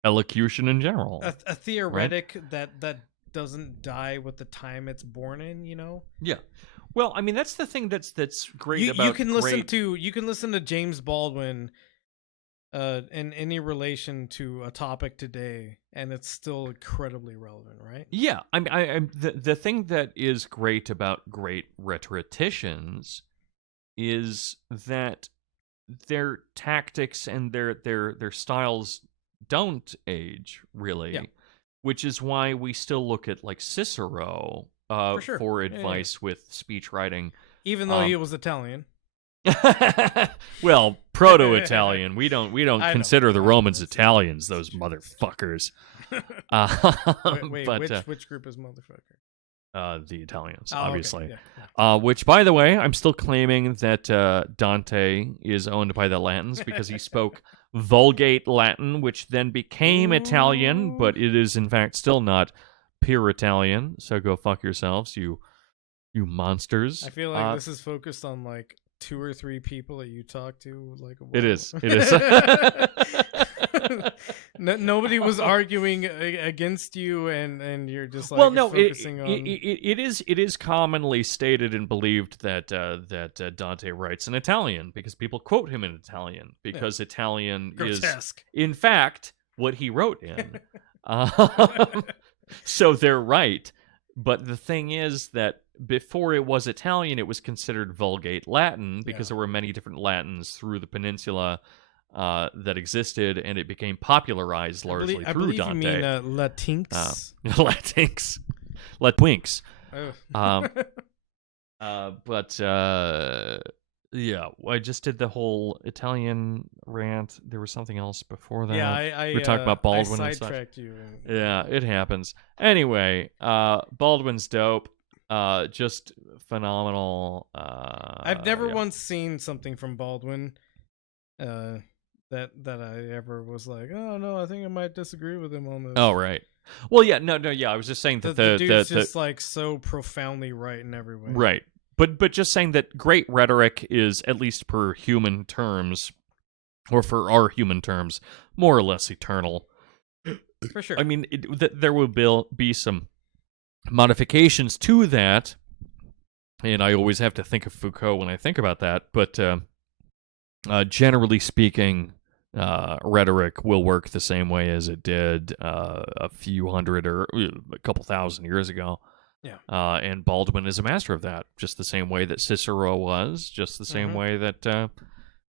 elocution in general, a theoretic that doesn't die with the time it's born in, Yeah. Well, I mean, that's the thing that's great about you can listen to James Baldwin in any relation to a topic today, and it's still incredibly relevant, right? Yeah, the thing that is great about great rhetoricians is that their tactics and their styles don't age, really, which is why we still look at like Cicero for advice with speech writing, even though he was Italian. Well, proto-Italian. We don't consider the Romans Italians, those motherfuckers. Wait, which group is motherfucker? The Italians, obviously. Okay. Yeah. Which, by the way, I'm still claiming that Dante is owned by the Latins because he spoke Vulgate Latin, which then became Italian, but it is in fact still not pure Italian. So go fuck yourselves, you monsters. I feel like this is focused on like 2 or 3 people that you talk to. It is. Nobody was arguing against you, and you're just like, well, no, focusing on. It is commonly stated and believed that Dante writes in Italian because people quote him in Italian because Italian grotesque. Is in fact what he wrote in. So they're right, but the thing is that before it was Italian, it was considered Vulgate Latin because there were many different Latins through the peninsula. that existed, and it became popularized largely through Dante. You mean Latinx? Latinx. Latwinks. Oh. But yeah, I just did the whole Italian rant. There was something else before that. Yeah, we were talking about Baldwin I and stuff. sidetracked you. Yeah, it happens. Anyway, Baldwin's dope. Just phenomenal. I've never once seen something from Baldwin that I ever was like, oh no, I think I might disagree with him on this. Oh right. Well, yeah, no, yeah. I was just saying that the dude's just like so profoundly right in every way. Right. But just saying that great rhetoric is, at least per human terms, or for our human terms, more or less eternal. For sure. I mean, there will be some modifications to that, and I always have to think of Foucault when I think about that, but generally speaking, rhetoric will work the same way as it did a few hundred or a couple thousand years ago. Yeah. And Baldwin is a master of that, just the same way that Cicero was, just the same way that,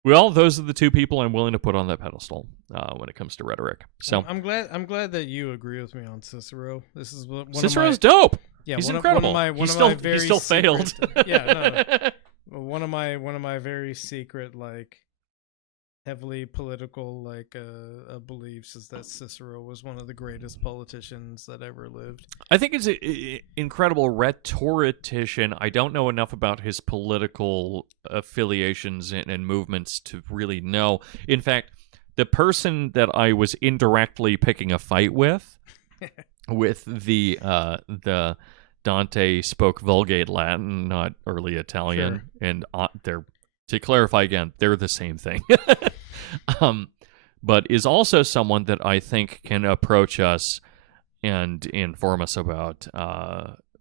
well, those are the two people I'm willing to put on that pedestal when it comes to rhetoric. So I'm glad that you agree with me on Cicero. This is one Cicero's dope. Yeah, he's incredible. He still failed. Yeah, no. One of my very secret, like, heavily political, like, beliefs is that Cicero was one of the greatest politicians that ever lived. I think he's an incredible rhetorician. I don't know enough about his political affiliations and movements to really know. In fact, the person that I was indirectly picking a fight with the Dante spoke Vulgate Latin, not early Italian, sure. And they're, to clarify again, they're the same thing. But is also someone that I think can approach us and inform us about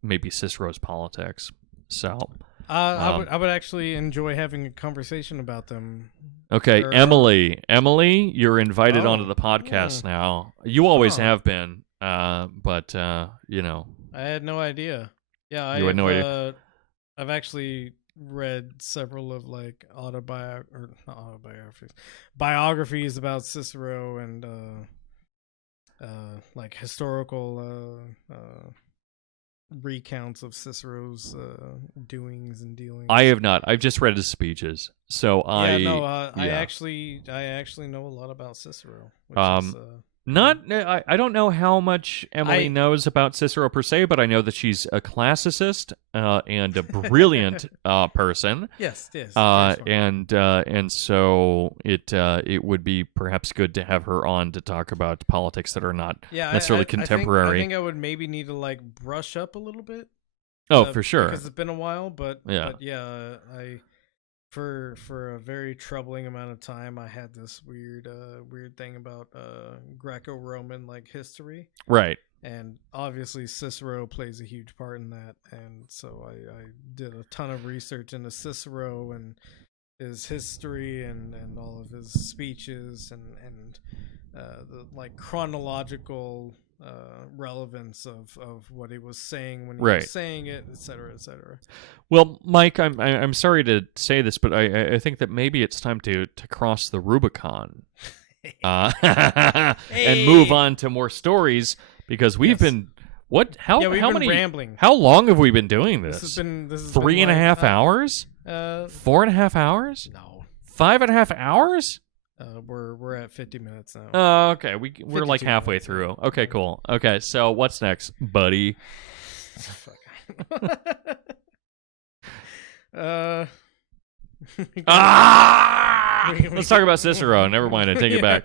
maybe Cicero's politics. So I would actually enjoy having a conversation about them. Okay, Emily, you're invited onto the podcast now. You always have been, but you know, I had no idea. Yeah, you had no idea. I've actually read several of like biographies about Cicero and like historical recounts of Cicero's doings and dealings. I have not. I've just read his speeches. So I actually know a lot about Cicero. Which is, I don't know how much Emily knows about Cicero per se, but I know that she's a classicist and a brilliant person. Yes. And so it would be perhaps good to have her on to talk about politics that are not necessarily contemporary. I think I would maybe need to like brush up a little bit. Oh, for sure. Because it's been a while, but I. For a very troubling amount of time, I had this weird thing about Greco-Roman like history, right? And obviously Cicero plays a huge part in that, and so I did a ton of research into Cicero and his history and all of his speeches and the like chronological relevance of what he was saying when he was saying it, etc., etc. Well, Mike, I'm sorry to say this, but I think that maybe it's time to cross the Rubicon and move on to more stories, because we've been how many rambling. How long have we been doing this? This has 3.5 hours? 4.5 hours? No. 5.5 hours? We're at 50 minutes now. Oh, okay. We're like halfway through. Okay, cool. Okay, so what's next, buddy? Let's talk about Cicero. Never mind. I take it back.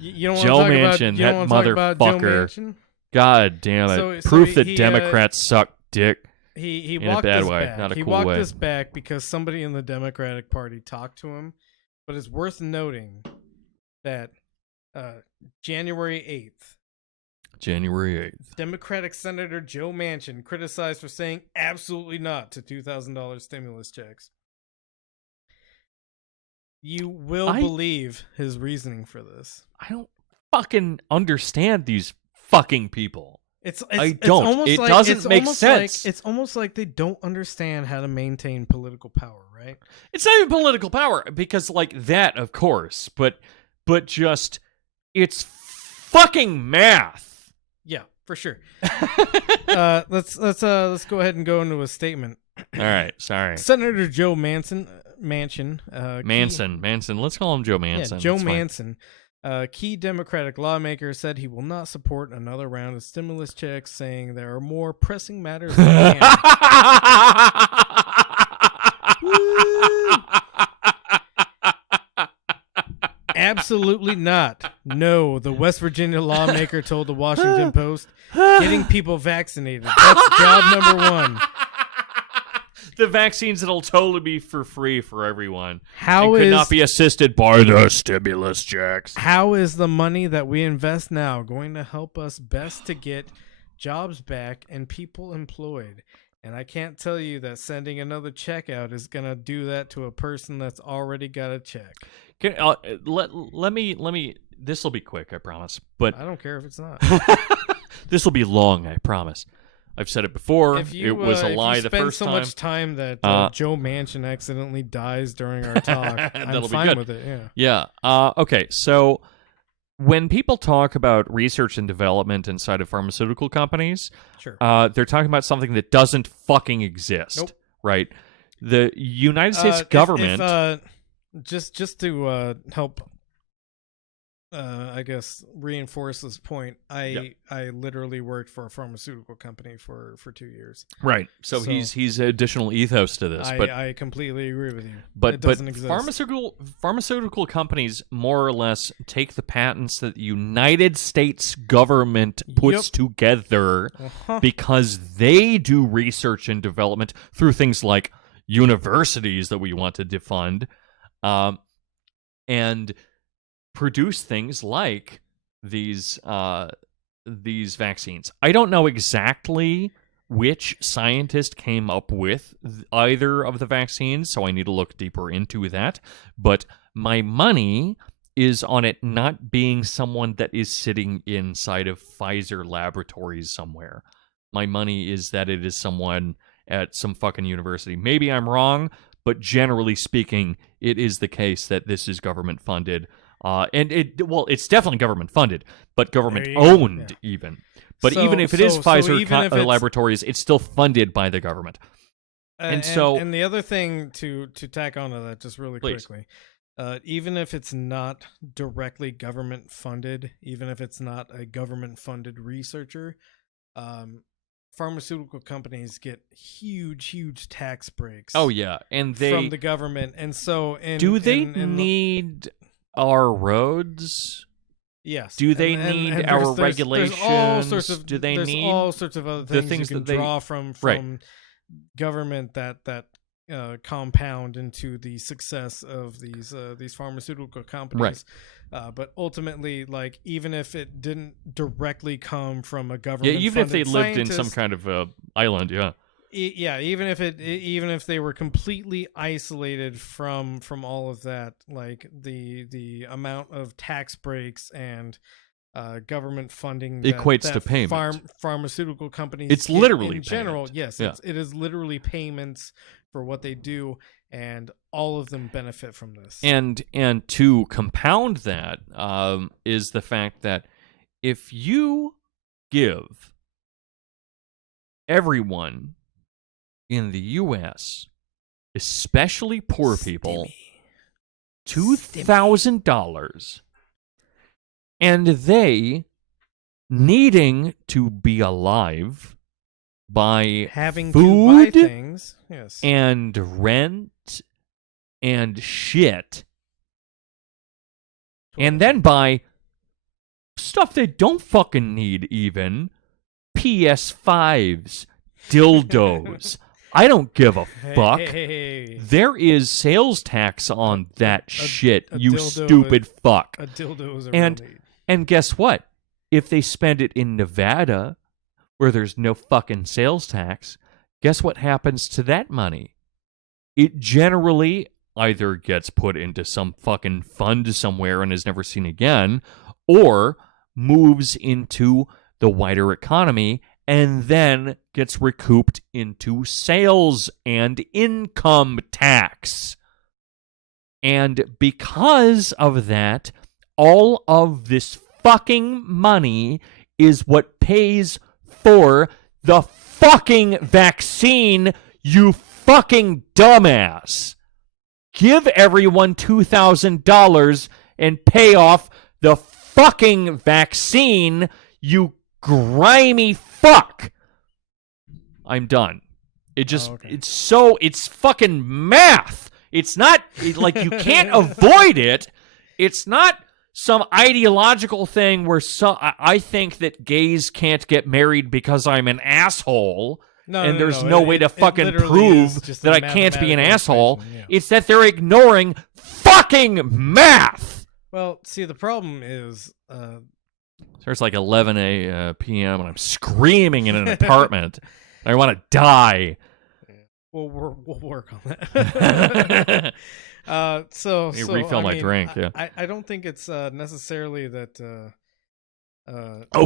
You don't Joe Manchin, that motherfucker. God damn it! Proof that Democrats suck dick. He in walked a bad this way, back. not a he cool walked way. this back because somebody in the Democratic Party talked to him. But it's worth noting that January 8th, Democratic Senator Joe Manchin criticized for saying absolutely not to $2,000 stimulus checks. You will believe his reasoning for this. I don't fucking understand these fucking people. I don't. It doesn't make sense. It's almost like they don't understand how to maintain political power, right? It's not even political power, because like that, of course, but but just it's fucking math. Yeah, for sure. Let's go ahead and go into a statement. All right, sorry. Senator Joe Manchin. Manson. Let's call him Joe Manson. Yeah, Joe Manson. Key Democratic lawmaker said he will not support another round of stimulus checks, saying there are more pressing matters at hand. Absolutely not. No, the West Virginia lawmaker told the Washington Post, getting people vaccinated. That's job number one. The vaccines that'll totally be for free for everyone. Could not be assisted by the stimulus checks. How is the money that we invest now going to help us best to get jobs back and people employed? And I can't tell you that sending another check out is going to do that to a person that's already got a check. Let me. This will be quick, I promise. But I don't care if it's not. This will be long, I promise. I've said it before. It was a lie the first time. If you spend so much time that Joe Manchin accidentally dies during our talk, I'm fine with it. Yeah. Okay, so when people talk about research and development inside of pharmaceutical companies, sure. They're talking about something that doesn't fucking exist. Nope. Right? The United States government... Just to help, I guess, reinforce this point, I literally worked for a pharmaceutical company for 2 years. Right. So he's additional ethos to this. I completely agree with you. But it doesn't exist. Pharmaceutical companies more or less take the patents that the United States government puts together because they do research and development through things like universities that we want to defund. And produce things like these vaccines. I don't know exactly which scientist came up with either of the vaccines, so I need to look deeper into that. But my money is on it not being someone that is sitting inside of Pfizer laboratories somewhere. My money is that it is someone at some fucking university. Maybe I'm wrong, but generally speaking, it is the case that this is government funded. And it's definitely government funded, but government owned even. But even if it is Pfizer laboratories, it's still funded by the government. And the other thing to tack onto that just really quickly, even if it's not directly government funded, even if it's not a government funded researcher, pharmaceutical companies get huge tax breaks. Oh yeah, and from the government, and so do they need our roads? Yes. Do they need our regulations? There's all sorts of. Do they need all sorts of other things you can draw from government that compound into the success of these pharmaceutical companies. Right. But ultimately, like, even if it didn't directly come from a government, even if they lived in some kind of island, even if they were completely isolated from all of that, like the amount of tax breaks and government funding equates to payment. Pharmaceutical companies, it's literally in general. Yes, it is literally payments for what they do, and all of them benefit from this. And to compound that is the fact that if you give everyone in the U.S., especially poor people, $2,000, and they needing to be alive by having food to buy things, and rent and shit, and then buy stuff they don't fucking need, even PS5s, dildos. I don't give a fuck. Hey. There is sales tax on that shit, you stupid fuck. A dildo is a and real need. And guess what? If they spend it in Nevada, where there's no fucking sales tax, guess what happens to that money? It generally either gets put into some fucking fund somewhere and is never seen again, or moves into the wider economy and then gets recouped into sales and income tax. And because of that, all of this fucking money is what pays for the fucking vaccine, you fucking dumbass. Give everyone $2,000 and pay off the fucking vaccine, you grimy fuck. I'm done. It's fucking math. It's not, like, you can't avoid it. It's not some ideological thing where I think that gays can't get married because I'm an asshole. And there's no way to fucking prove that I can't be an asshole. Yeah. It's that they're ignoring fucking math. Well, see, the problem is... It's like 11 p.m. and I'm screaming in an apartment. I want to die. We'll work on that. Refill my drink. Yeah. I don't think it's necessarily that.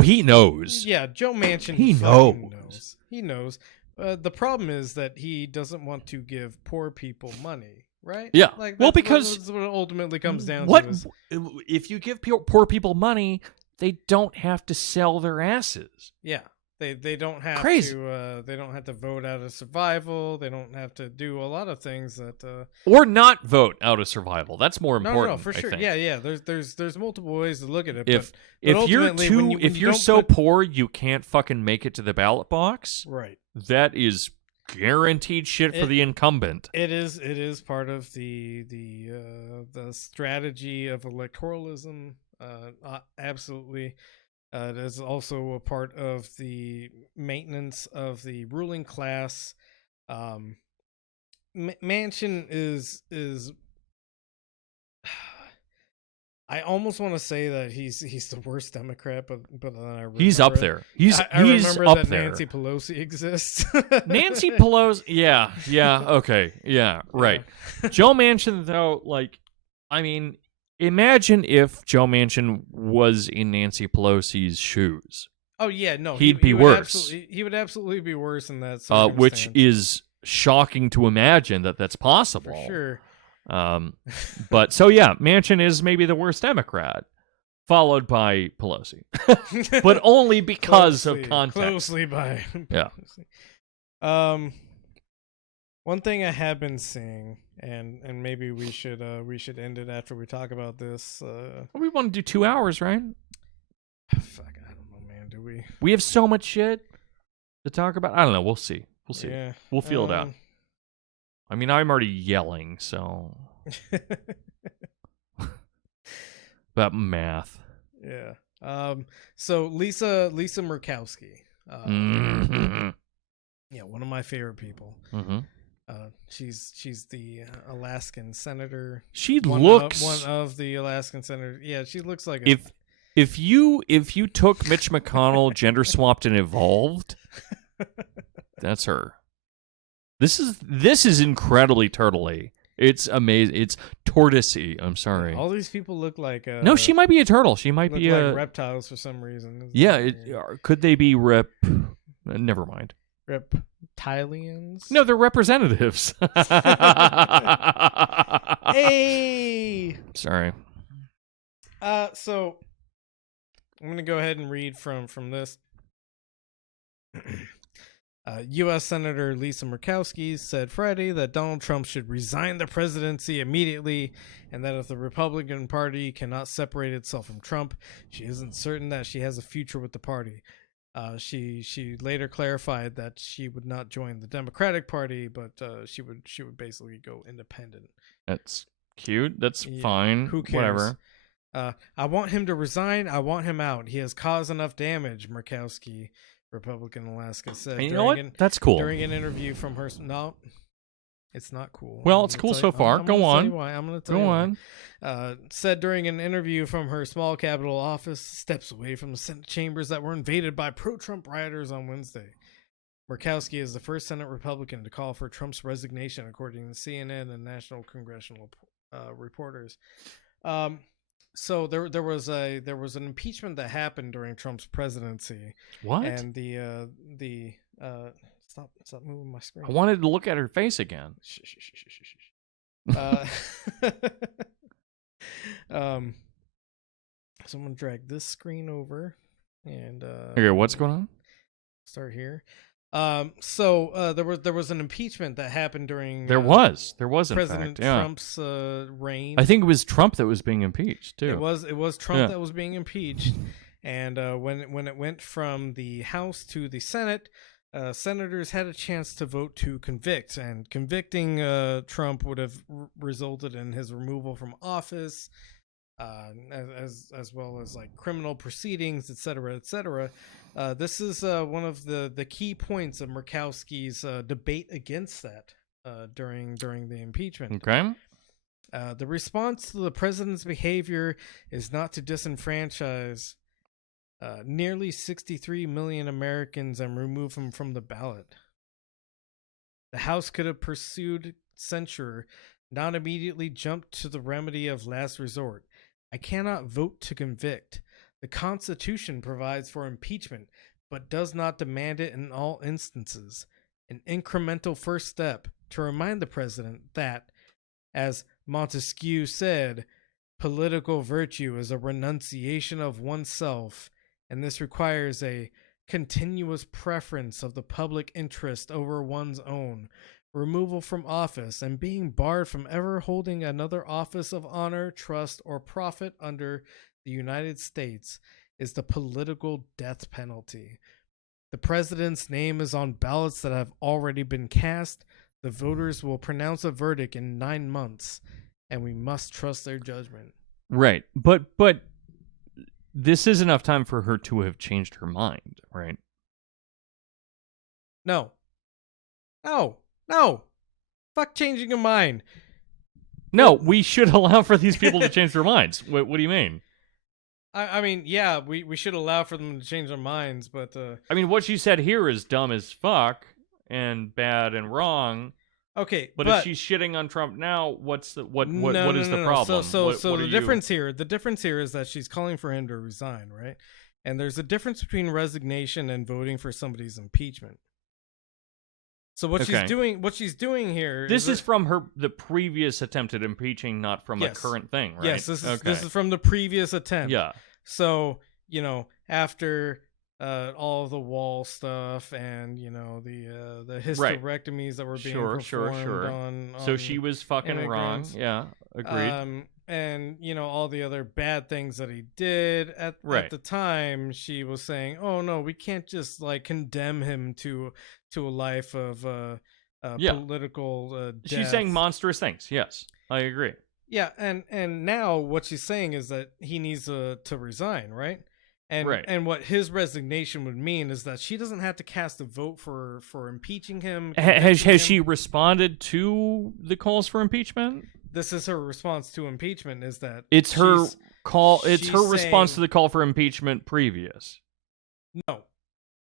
He knows. Yeah, Joe Manchin. He knows. He knows. The problem is that he doesn't want to give poor people money, right? Yeah. Like, because that's what it ultimately comes down to. If you give poor people money, they don't have to sell their asses. Yeah. They don't have to they don't have to vote out of survival. They don't have to do a lot of things that or not vote out of survival. That's more important. No, for sure. Yeah. There's multiple ways to look at it. If you're so poor you can't fucking make it to the ballot box, right? That is guaranteed shit for the incumbent. It is part of the strategy of electoralism. Absolutely. It is also a part of the maintenance of the ruling class. Manchin is I almost want to say that he's the worst Democrat, but then I remember he's up there. He's remember up that there. Nancy Pelosi exists. Nancy Pelosi, yeah, okay, yeah, right. Yeah. Joe Manchin, though, like, I mean, imagine if Joe Manchin was in Nancy Pelosi's shoes. Oh yeah, no, he'd be worse. He would absolutely be worse in that circumstance. Which is shocking to imagine that that's possible. For sure. But so yeah, Manchin is maybe the worst Democrat, followed by Pelosi, but only because of context. Closely by Pelosi. Yeah. One thing I have been seeing, and maybe we should end it after we talk about this. We want to do 2 hours, right? Fuck, I don't know, man. Do we? We have so much shit to talk about. I don't know. We'll see. Yeah. We'll feel it out. I mean, I'm already yelling, so about math. Yeah. So Lisa Murkowski. Yeah, one of my favorite people. Mm-hmm. She's the Alaskan senator. She looks one of the Alaskan senators. Yeah, she looks like if you took Mitch McConnell, gender swapped and evolved, that's her. This is incredibly turtle-y. It's amazing. It's tortoisey. I'm sorry. All these people look like no, she might be a turtle. She might be like reptiles for some reason. Could they be never mind. Reptilians? No, they're representatives. Hey. Sorry. So I'm gonna go ahead and read from this. U.S. Senator Lisa Murkowski said Friday that Donald Trump should resign the presidency immediately, and that if the Republican Party cannot separate itself from Trump, she isn't certain that she has a future with the party. She later clarified that she would not join the Democratic Party, but she would basically go independent. That's cute. That's fine. Who cares? Whatever. I want him to resign. I want him out. He has caused enough damage, Murkowski, Republican Alaska, said. And you know what? That's cool. During an interview from her... No, it's not cool. Well, it's cool so far. Go on. I'm going to tell you why. Said during an interview from her small Capitol office, steps away from the Senate chambers that were invaded by pro-Trump rioters on Wednesday. Murkowski is the first Senate Republican to call for Trump's resignation, according to CNN and National Congressional reporters. So there was an impeachment that happened during Trump's presidency. What? And the stop moving my screen. I wanted to look at her face again. So I'm gonna drag this screen over, and okay, what's going on? Start here. So there was an impeachment that happened during there was in President fact, yeah. Trump's reign. I think it was Trump that was being impeached too. It was Trump that was being impeached, and when it went from the House to the Senate, senators had a chance to vote to convict, and convicting Trump would have resulted in his removal from office, as well as like criminal proceedings, etc., etc. This is one of the key points of Murkowski's debate against that during the impeachment. Okay. The response to the president's behavior is not to disenfranchise nearly 63 million Americans and remove them from the ballot. The House could have pursued censure, not immediately jumped to the remedy of last resort. I cannot vote to convict. The Constitution provides for impeachment, but does not demand it in all instances. An incremental first step to remind the president that, as Montesquieu said, political virtue is a renunciation of oneself, and this requires a continuous preference of the public interest over one's own. Removal from office and being barred from ever holding another office of honor, trust, or profit under the United States is the political death penalty. The president's name is on ballots that have already been cast. The voters will pronounce a verdict in 9 months, and we must trust their judgment. Right. But this is enough time for her to have changed her mind, right? No. Fuck changing your mind. No, we should allow for these people to change their minds. What do you mean? I mean, yeah, we should allow for them to change their minds, but... I mean, what she said here is dumb as fuck and bad and wrong. Okay, but if she's shitting on Trump now, what is the problem? So the difference here is that she's calling for him to resign, right? And there's a difference between resignation and voting for somebody's impeachment. So what she's doing here. This is from the previous attempt at impeaching, not from a current thing, right? Yes, this is from the previous attempt. Yeah. So after all of the wall stuff and the hysterectomies that were being performed on so she was fucking immigrants. wrong. Yeah, agreed. And all the other bad things that he did at the time, she was saying, "Oh no, we can't just like condemn him to a life of political death." She's saying monstrous things. Yes, I agree. Yeah, and now what she's saying is that he needs to resign, right? And what his resignation would mean is that she doesn't have to cast a vote for impeaching him. Has she responded to the calls for impeachment? This is her response to impeachment, is that it's her call. It's her response to the call for impeachment previous. No.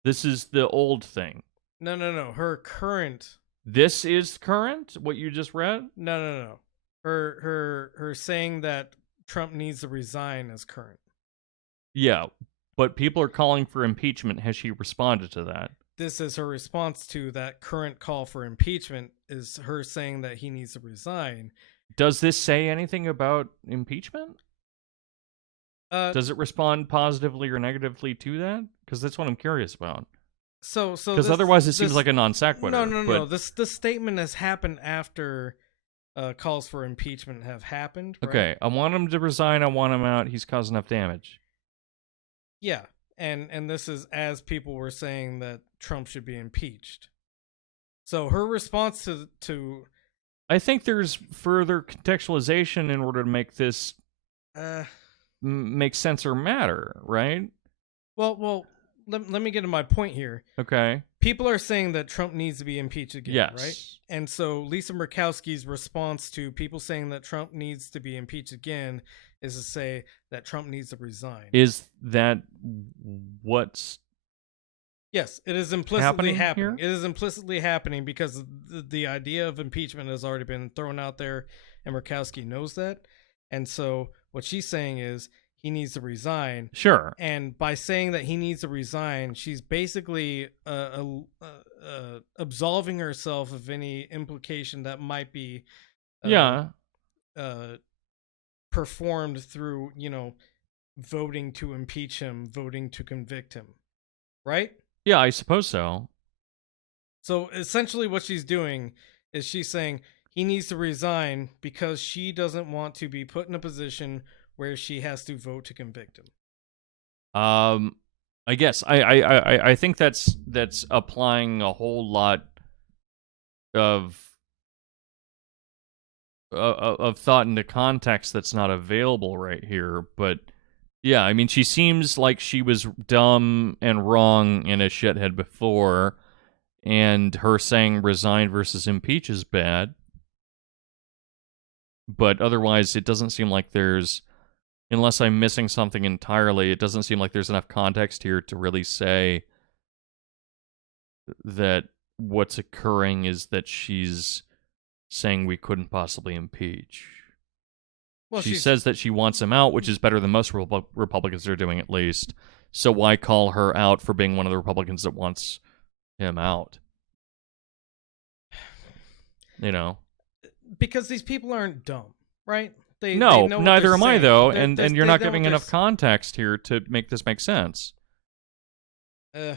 This is the old thing. No. Her current. This is current? What you just read? No. Her saying that Trump needs to resign is current. Yeah, but people are calling for impeachment. Has she responded to that? This is her response to that current call for impeachment, is her saying that he needs to resign. Does this say anything about impeachment? Does it respond positively or negatively to that? Because that's what I'm curious about. So because otherwise it seems like a non sequitur. No. This statement has happened after calls for impeachment have happened. Right? Okay, I want him to resign. I want him out. He's caused enough damage. Yeah, and this is as people were saying that Trump should be impeached. So her response to I think there's further contextualization in order to make this make sense or matter, right? Well, let me get to my point here. Okay. People are saying that Trump needs to be impeached again, yes. right? And so Lisa Murkowski's response to people saying that Trump needs to be impeached again is to say that Trump needs to resign. Is that what's... Yes, it is implicitly happening. It is implicitly happening because the idea of impeachment has already been thrown out there, and Murkowski knows that. And so what she's saying is he needs to resign. Sure. And by saying that he needs to resign, she's basically absolving herself of any implication that might be performed through, voting to impeach him, voting to convict him, right? Yeah, I suppose so. So essentially what she's doing is she's saying he needs to resign because she doesn't want to be put in a position where she has to vote to convict him. I guess I think that's applying a whole lot of thought into context that's not available right here. But yeah, I mean, she seems like she was dumb and wrong and a shithead before, and her saying resign versus impeach is bad. But otherwise, it doesn't seem like there's, unless I'm missing something entirely, it doesn't seem like there's enough context here to really say that what's occurring is that she's saying we couldn't possibly impeach. Well, she says that she wants him out, which is better than most Republicans are doing, at least. So why call her out for being one of the Republicans that wants him out? You know? Because these people aren't dumb, right? They neither am I, though, and you're not giving enough context here to make this make sense. I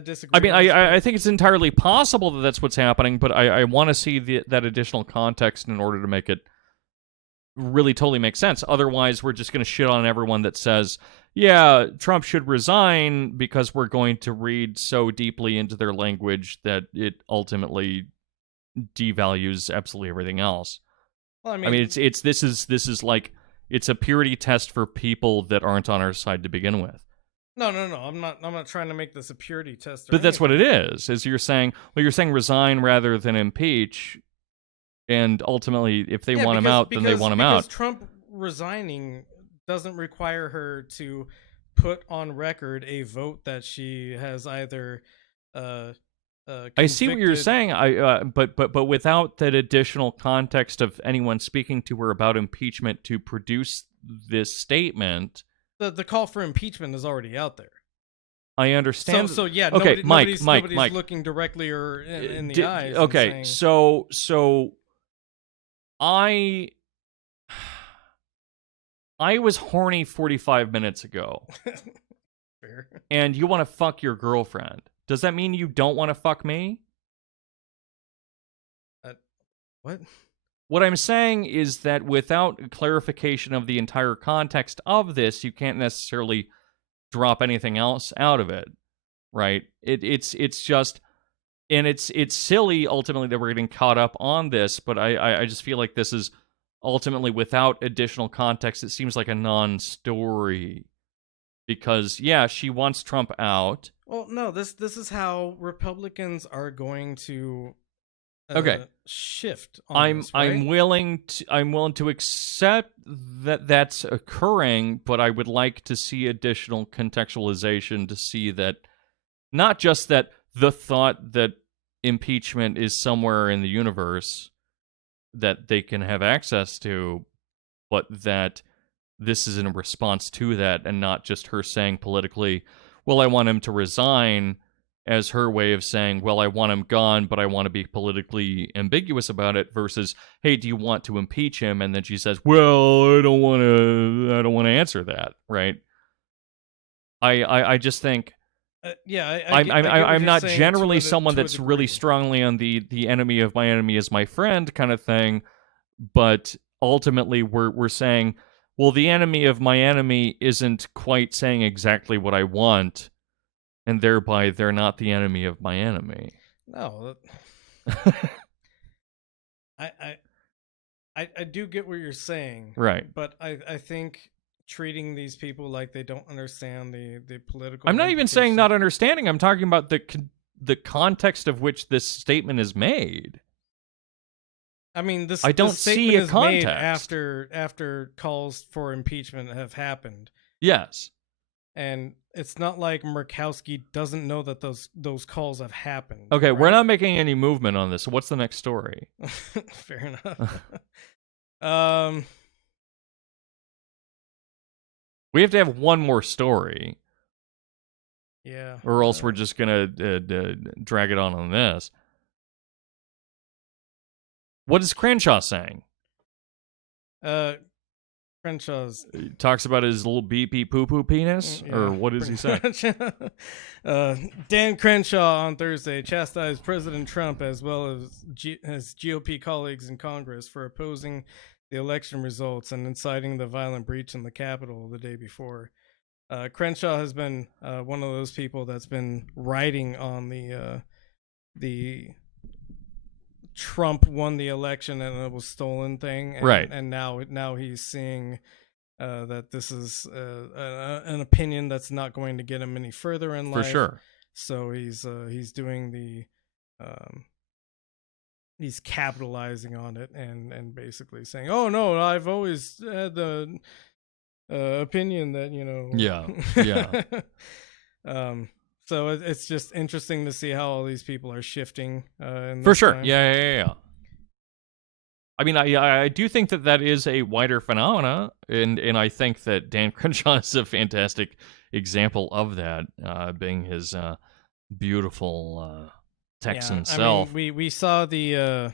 disagree. I mean, I think it's entirely possible that that's what's happening, but I want to see that additional context in order to make it really totally make sense. Otherwise, we're just going to shit on everyone that says, yeah, Trump should resign, because we're going to read so deeply into their language that it ultimately devalues absolutely everything else. Well, I mean this is like, it's a purity test for people that aren't on our side to begin with. No. I'm not trying to make this a purity test. But that's what it is. Is you're saying resign rather than impeach, and ultimately, if they want him out, then they want him out. Because Trump resigning doesn't require her to put on record a vote that she has either. I see what you're saying. But without that additional context of anyone speaking to her about impeachment to produce this statement, the call for impeachment is already out there. I understand. So yeah. Okay, nobody's Mike, looking directly or in the eyes. Okay, so I was horny 45 minutes ago. Fair. And you want to fuck your girlfriend. Does that mean you don't want to fuck me? What? What I'm saying is that without clarification of the entire context of this, you can't necessarily drop anything else out of it, right? It's just, and it's silly ultimately that we're getting caught up on this, but I just feel like this is ultimately, without additional context, it seems like a non-story. Because, yeah, she wants Trump out. Well, no, this is how Republicans are going to shift on this, right? I'm willing to accept that that's occurring, but I would like to see additional contextualization to see that not just that the thought that impeachment is somewhere in the universe that they can have access to, but that this is in response to that, and not just her saying politically, well, I want him to resign, as her way of saying, well, I want him gone, but I want to be politically ambiguous about it, versus, hey, do you want to impeach him? And then she says, well, I don't want to answer that, right? I just think, I'm not generally someone that's really strongly on the enemy of my enemy is my friend kind of thing, but ultimately we're saying, well, the enemy of my enemy isn't quite saying exactly what I want, and thereby they're not the enemy of my enemy. No. I do get what you're saying. Right. But I think treating these people like they don't understand the political... I'm not even saying not understanding. I'm talking about the context of which this statement is made. I mean, I don't see a context after calls for impeachment have happened. Yes, and it's not like Murkowski doesn't know that those calls have happened. Okay, right? We're not making any movement on this. So what's the next story? Fair enough. We have to have one more story. Yeah. Or else we're just gonna drag it on this. What is Crenshaw saying? Crenshaw's He talks about his little beepy poo-poo penis, or what does he say? Dan Crenshaw on Thursday chastised President Trump as well as his GOP colleagues in Congress for opposing the election results and inciting the violent breach in the Capitol the day before. Crenshaw has been one of those people that's been riding on the Trump won the election and it was stolen thing, and, right? And now he's seeing that this is an opinion that's not going to get him any further in life. For sure. So he's doing the he's capitalizing on it and basically saying, "Oh no, I've always had the opinion that Yeah. So it's just interesting to see how all these people are shifting. For sure. Time. Yeah. I mean, I do think that is a wider phenomena, and I think that Dan Crenshaw is a fantastic example of that, being his beautiful Texan self. I mean, we saw the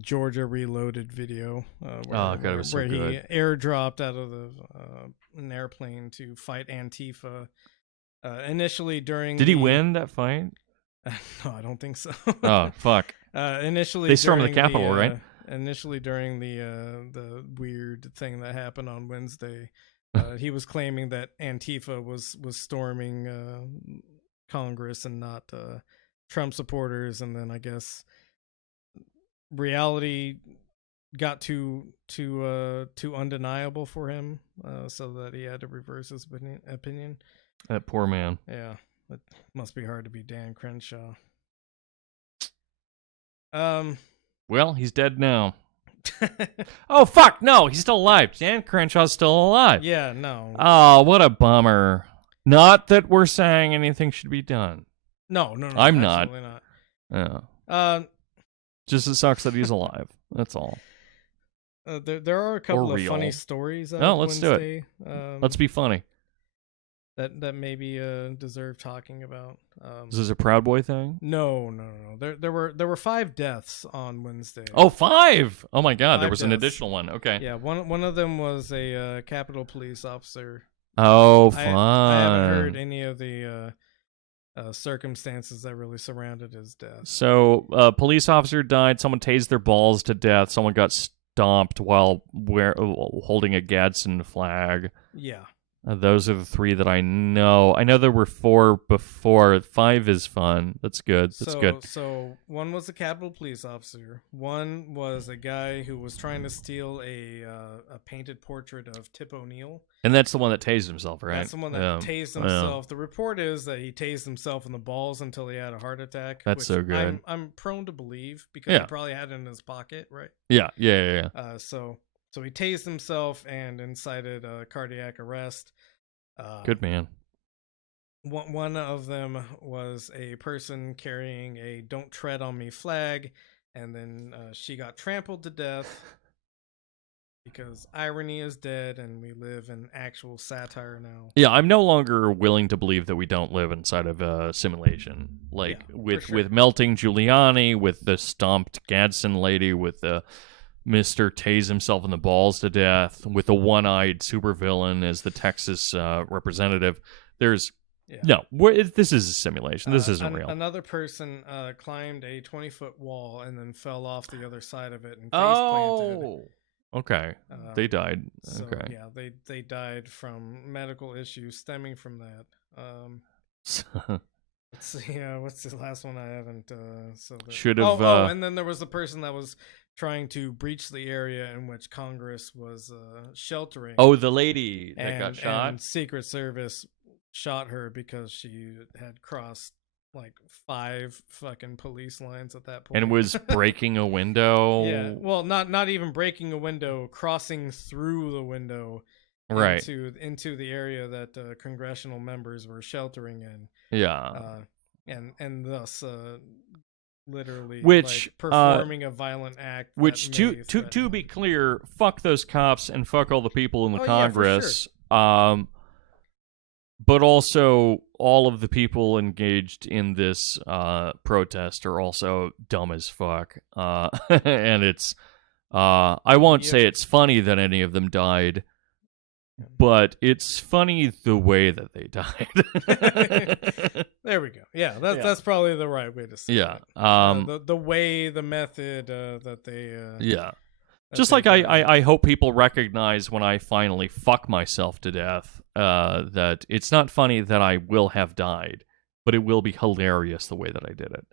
Georgia Reloaded video where he airdropped out of an airplane to fight Antifa. Initially during Did he win that fight? No, I don't think so. Oh, fuck. Initially they stormed the Capitol, right? Initially during the weird thing that happened on Wednesday, he was claiming that Antifa was storming Congress and not Trump supporters, and then I guess reality got too undeniable for him, so that he had to reverse his opinion. That poor man. Yeah, it must be hard to be Dan Crenshaw. Well, he's dead now. Oh, fuck, no, he's still alive. Dan Crenshaw's still alive. Yeah, no. Oh, what a bummer. Not that we're saying anything should be done. No, I'm not. Yeah. Just it sucks that he's alive. That's all. There are a couple of funny stories. Let's Wednesday, do it. Let's be funny. That maybe deserve talking about. Is this a Proud Boy thing? No. There were 5 deaths on Wednesday. Oh, 5! Oh my God, there was deaths. An additional one. Okay. Yeah, one of them was a Capitol police officer. Oh, fun. I haven't heard any of the circumstances that really surrounded his death. So, a police officer died. Someone tased their balls to death. Someone got stomped while holding a Gadsden flag. Yeah. Those are the 3 that I know. I know there were 4 before. 5 is fun. That's good. Good. So one was a Capitol police officer. One was a guy who was trying to steal a painted portrait of Tip O'Neill. And that's the one that tased himself, right? That's the one that tased himself. The report is that he tased himself in the balls until he had a heart attack. That's so good. I'm prone to believe because he probably had it in his pocket, right? Yeah. So he tased himself and incited a cardiac arrest. Good man. One of them was a person carrying a "Don't Tread on Me" flag, and then she got trampled to death because irony is dead and we live in actual satire now. Yeah, I'm no longer willing to believe that we don't live inside of a simulation. Like, with melting Giuliani, with the stomped Gadsden lady, with the Mr. Tase himself in the balls to death, with the one-eyed supervillain as the Texas representative. This is a simulation. This isn't real. Another person climbed a 20-foot wall and then fell off the other side of it and face-planted. Okay. They died. So, okay. Yeah, they died from medical issues stemming from that. Let's see. What's the last one? I haven't. Should have. And then there was the person that was trying to breach the area in which Congress was sheltering. Oh, the lady that got shot. And Secret Service shot her because she had crossed like 5 fucking police lines at that point and was breaking a window. Yeah, well, not even breaking a window, crossing through the window, right, into the area that congressional members were sheltering in. Yeah, and thus literally performing a violent act. Which to be clear, fuck those cops and fuck all the people in the Congress. Yeah, for sure. But also, all of the people engaged in this protest are also dumb as fuck. And it's I won't say it's funny that any of them died, but it's funny the way that they died. There we go. Yeah, that's probably the right way to say it. The way, the method that they... Just like I hope people recognize when I finally fuck myself to death that it's not funny that I will have died, but it will be hilarious the way that I did it.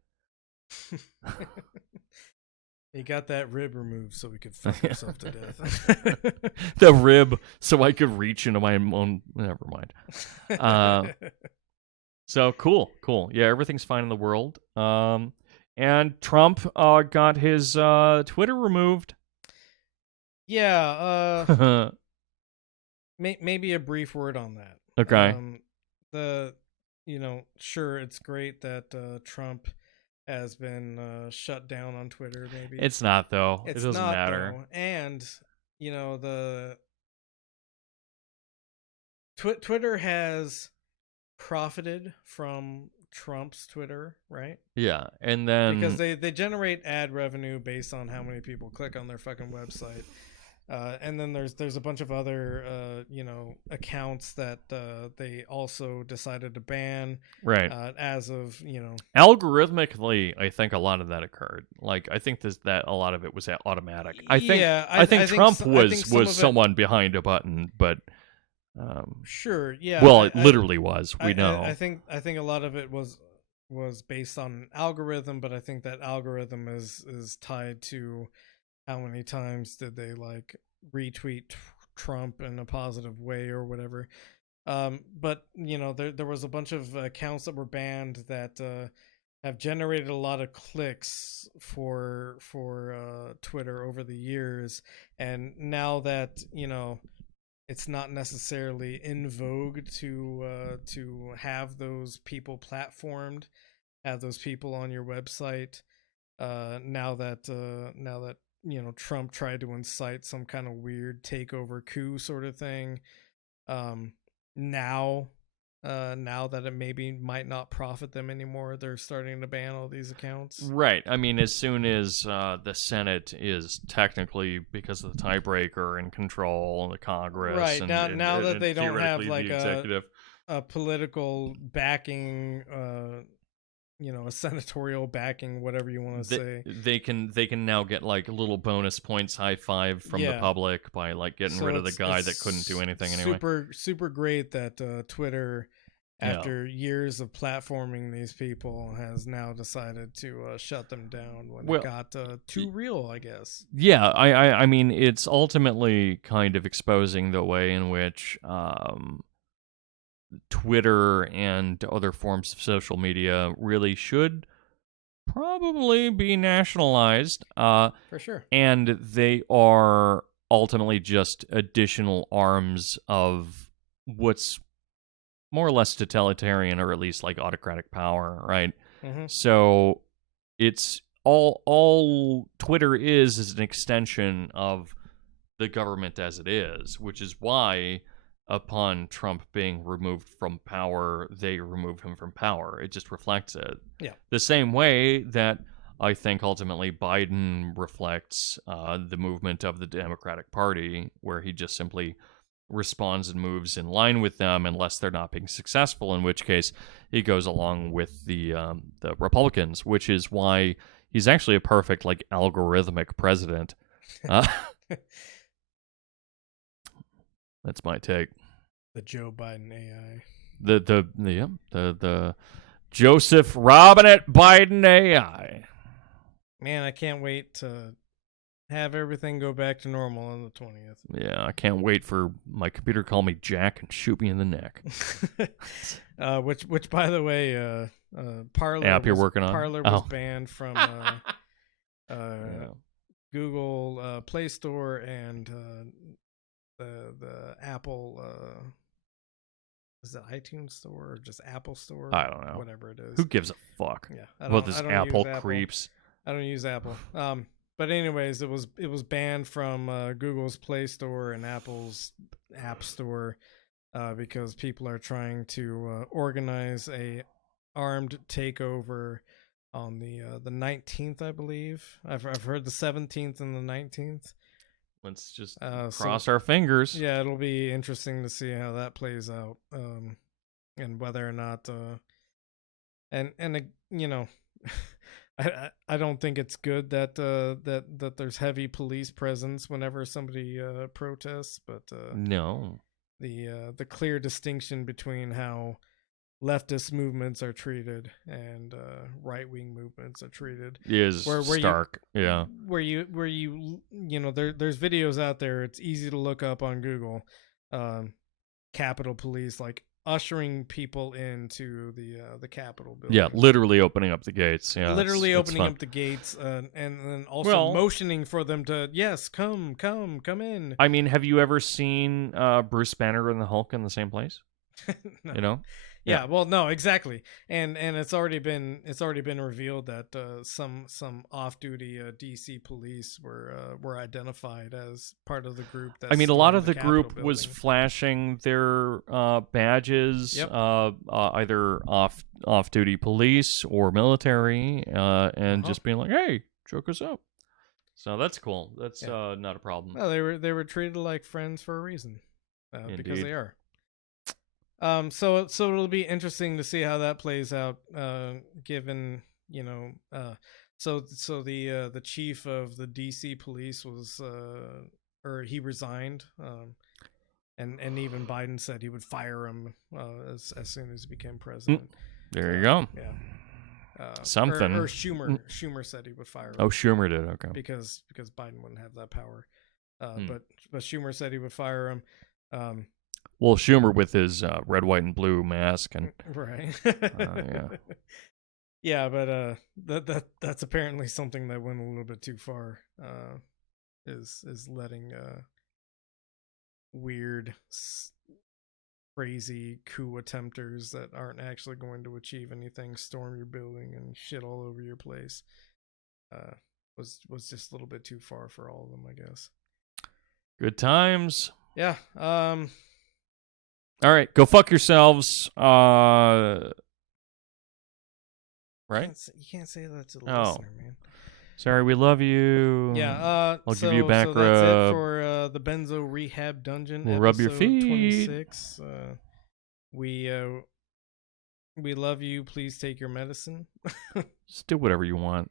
You got that rib removed so we could fuck yourself to death. The rib so I could reach into my own... Never mind. So cool. Yeah, everything's fine in the world. And Trump got his Twitter removed. Yeah, maybe a brief word on that. Okay. Sure, it's great that Trump has been shut down on Twitter. Maybe it's not though. It doesn't matter. Though. And the Twitter has profited from Trump's Twitter, right? Yeah, and then because they generate ad revenue based on how many people click on their fucking website. And then there's a bunch of other accounts that they also decided to ban, right? As of algorithmically, I think a lot of that occurred. Like I think that a lot of it was automatic. I think Trump was someone behind a button, but sure, yeah. Well, it literally was. We know. I think a lot of it was based on an algorithm, but I think that algorithm is tied to how many times did they like retweet Trump in a positive way or whatever. But there was a bunch of accounts that were banned that have generated a lot of clicks for Twitter over the years, and now that it's not necessarily in vogue to have those people platformed, have those people on your website. Now that Trump tried to incite some kind of weird takeover coup sort of thing. Now that it maybe might not profit them anymore, they're starting to ban all these accounts. Right. I mean, as soon as the Senate is technically, because of the tiebreaker, in control, the Congress, right now that they don't have like a political backing, a senatorial backing, whatever you want to say. They can now get like little bonus points, high five from the public by like getting rid of the guy that couldn't do anything anyway. Super great that Twitter, after years of platforming these people, has now decided to shut them down when it got too real, I guess. Yeah, I mean, it's ultimately kind of exposing the way in which Twitter and other forms of social media really should probably be nationalized. For sure. And they are ultimately just additional arms of what's more or less totalitarian, or at least like autocratic power, right? Mm-hmm. So it's all Twitter is an extension of the government as it is, which is why upon Trump being removed from power, they remove him from power. It just reflects it. Yeah. The same way that I think ultimately Biden reflects the movement of the Democratic Party, where he just simply responds and moves in line with them unless they're not being successful, in which case he goes along with the Republicans, which is why he's actually a perfect like algorithmic president. That's my take. The Joe Biden AI. The Joseph Robinette Biden AI. Man, I can't wait to have everything go back to normal on the 20th. Yeah, I can't wait for my computer to call me Jack and shoot me in the neck. Which by the way, Parler app you're working on? Parler was banned from Google Play Store and the Apple is it iTunes Store or just Apple Store? I don't know. Whatever it is. Who gives a fuck? Yeah, about this Apple creeps. I don't use Apple. But anyways, it was banned from Google's Play Store and Apple's App Store because people are trying to organize a armed takeover on the 19th, I believe. I've heard the 17th and the 19th. Let's just cross our fingers. Yeah, it'll be interesting to see how that plays out, and whether or not, you know, I don't think it's good that that there's heavy police presence whenever somebody protests, but no, the clear distinction between how leftist movements are treated and right-wing movements are treated is stark. Where you know, there's videos out there. It's easy to look up on Google. Capitol Police like ushering people into the Capitol building. Yeah, literally opening up the gates. Yeah, literally opening up the gates, and then also motioning for them to come in. I mean, have you ever seen Bruce Banner and the Hulk in the same place? No. You know. Yeah, well, no, exactly, and it's already been revealed that some off-duty DC police were identified as part of the group. I mean, a lot of the group was flashing their badges, either off-duty police or military, and just being like, "Hey, check us out." So that's cool. That's not a problem. Well, they were treated like friends for a reason, because they are. So it'll be interesting to see how that plays out, given, you know, so the chief of the DC police was, or he resigned, and even Biden said he would fire him, as soon as he became president. There you go. Yeah. Something. Or Schumer said he would fire him. Oh, Schumer did. Okay. Because Biden wouldn't have that power. But Schumer said he would fire him. Well, Schumer with his red, white, and blue mask and right. Yeah. Yeah, but that's apparently something that went a little bit too far. Is letting weird, crazy coup attempters that aren't actually going to achieve anything storm your building and shit all over your place. Was just a little bit too far for all of them, I guess. Good times. Yeah. All right, go fuck yourselves. Right? You can't say that to the listener, man. Sorry, we love you. Yeah, I'll give you a back rub. That's it for the Benzo Rehab Dungeon. We'll rub your feet. 26. We love you. Please take your medicine. Just do whatever you want.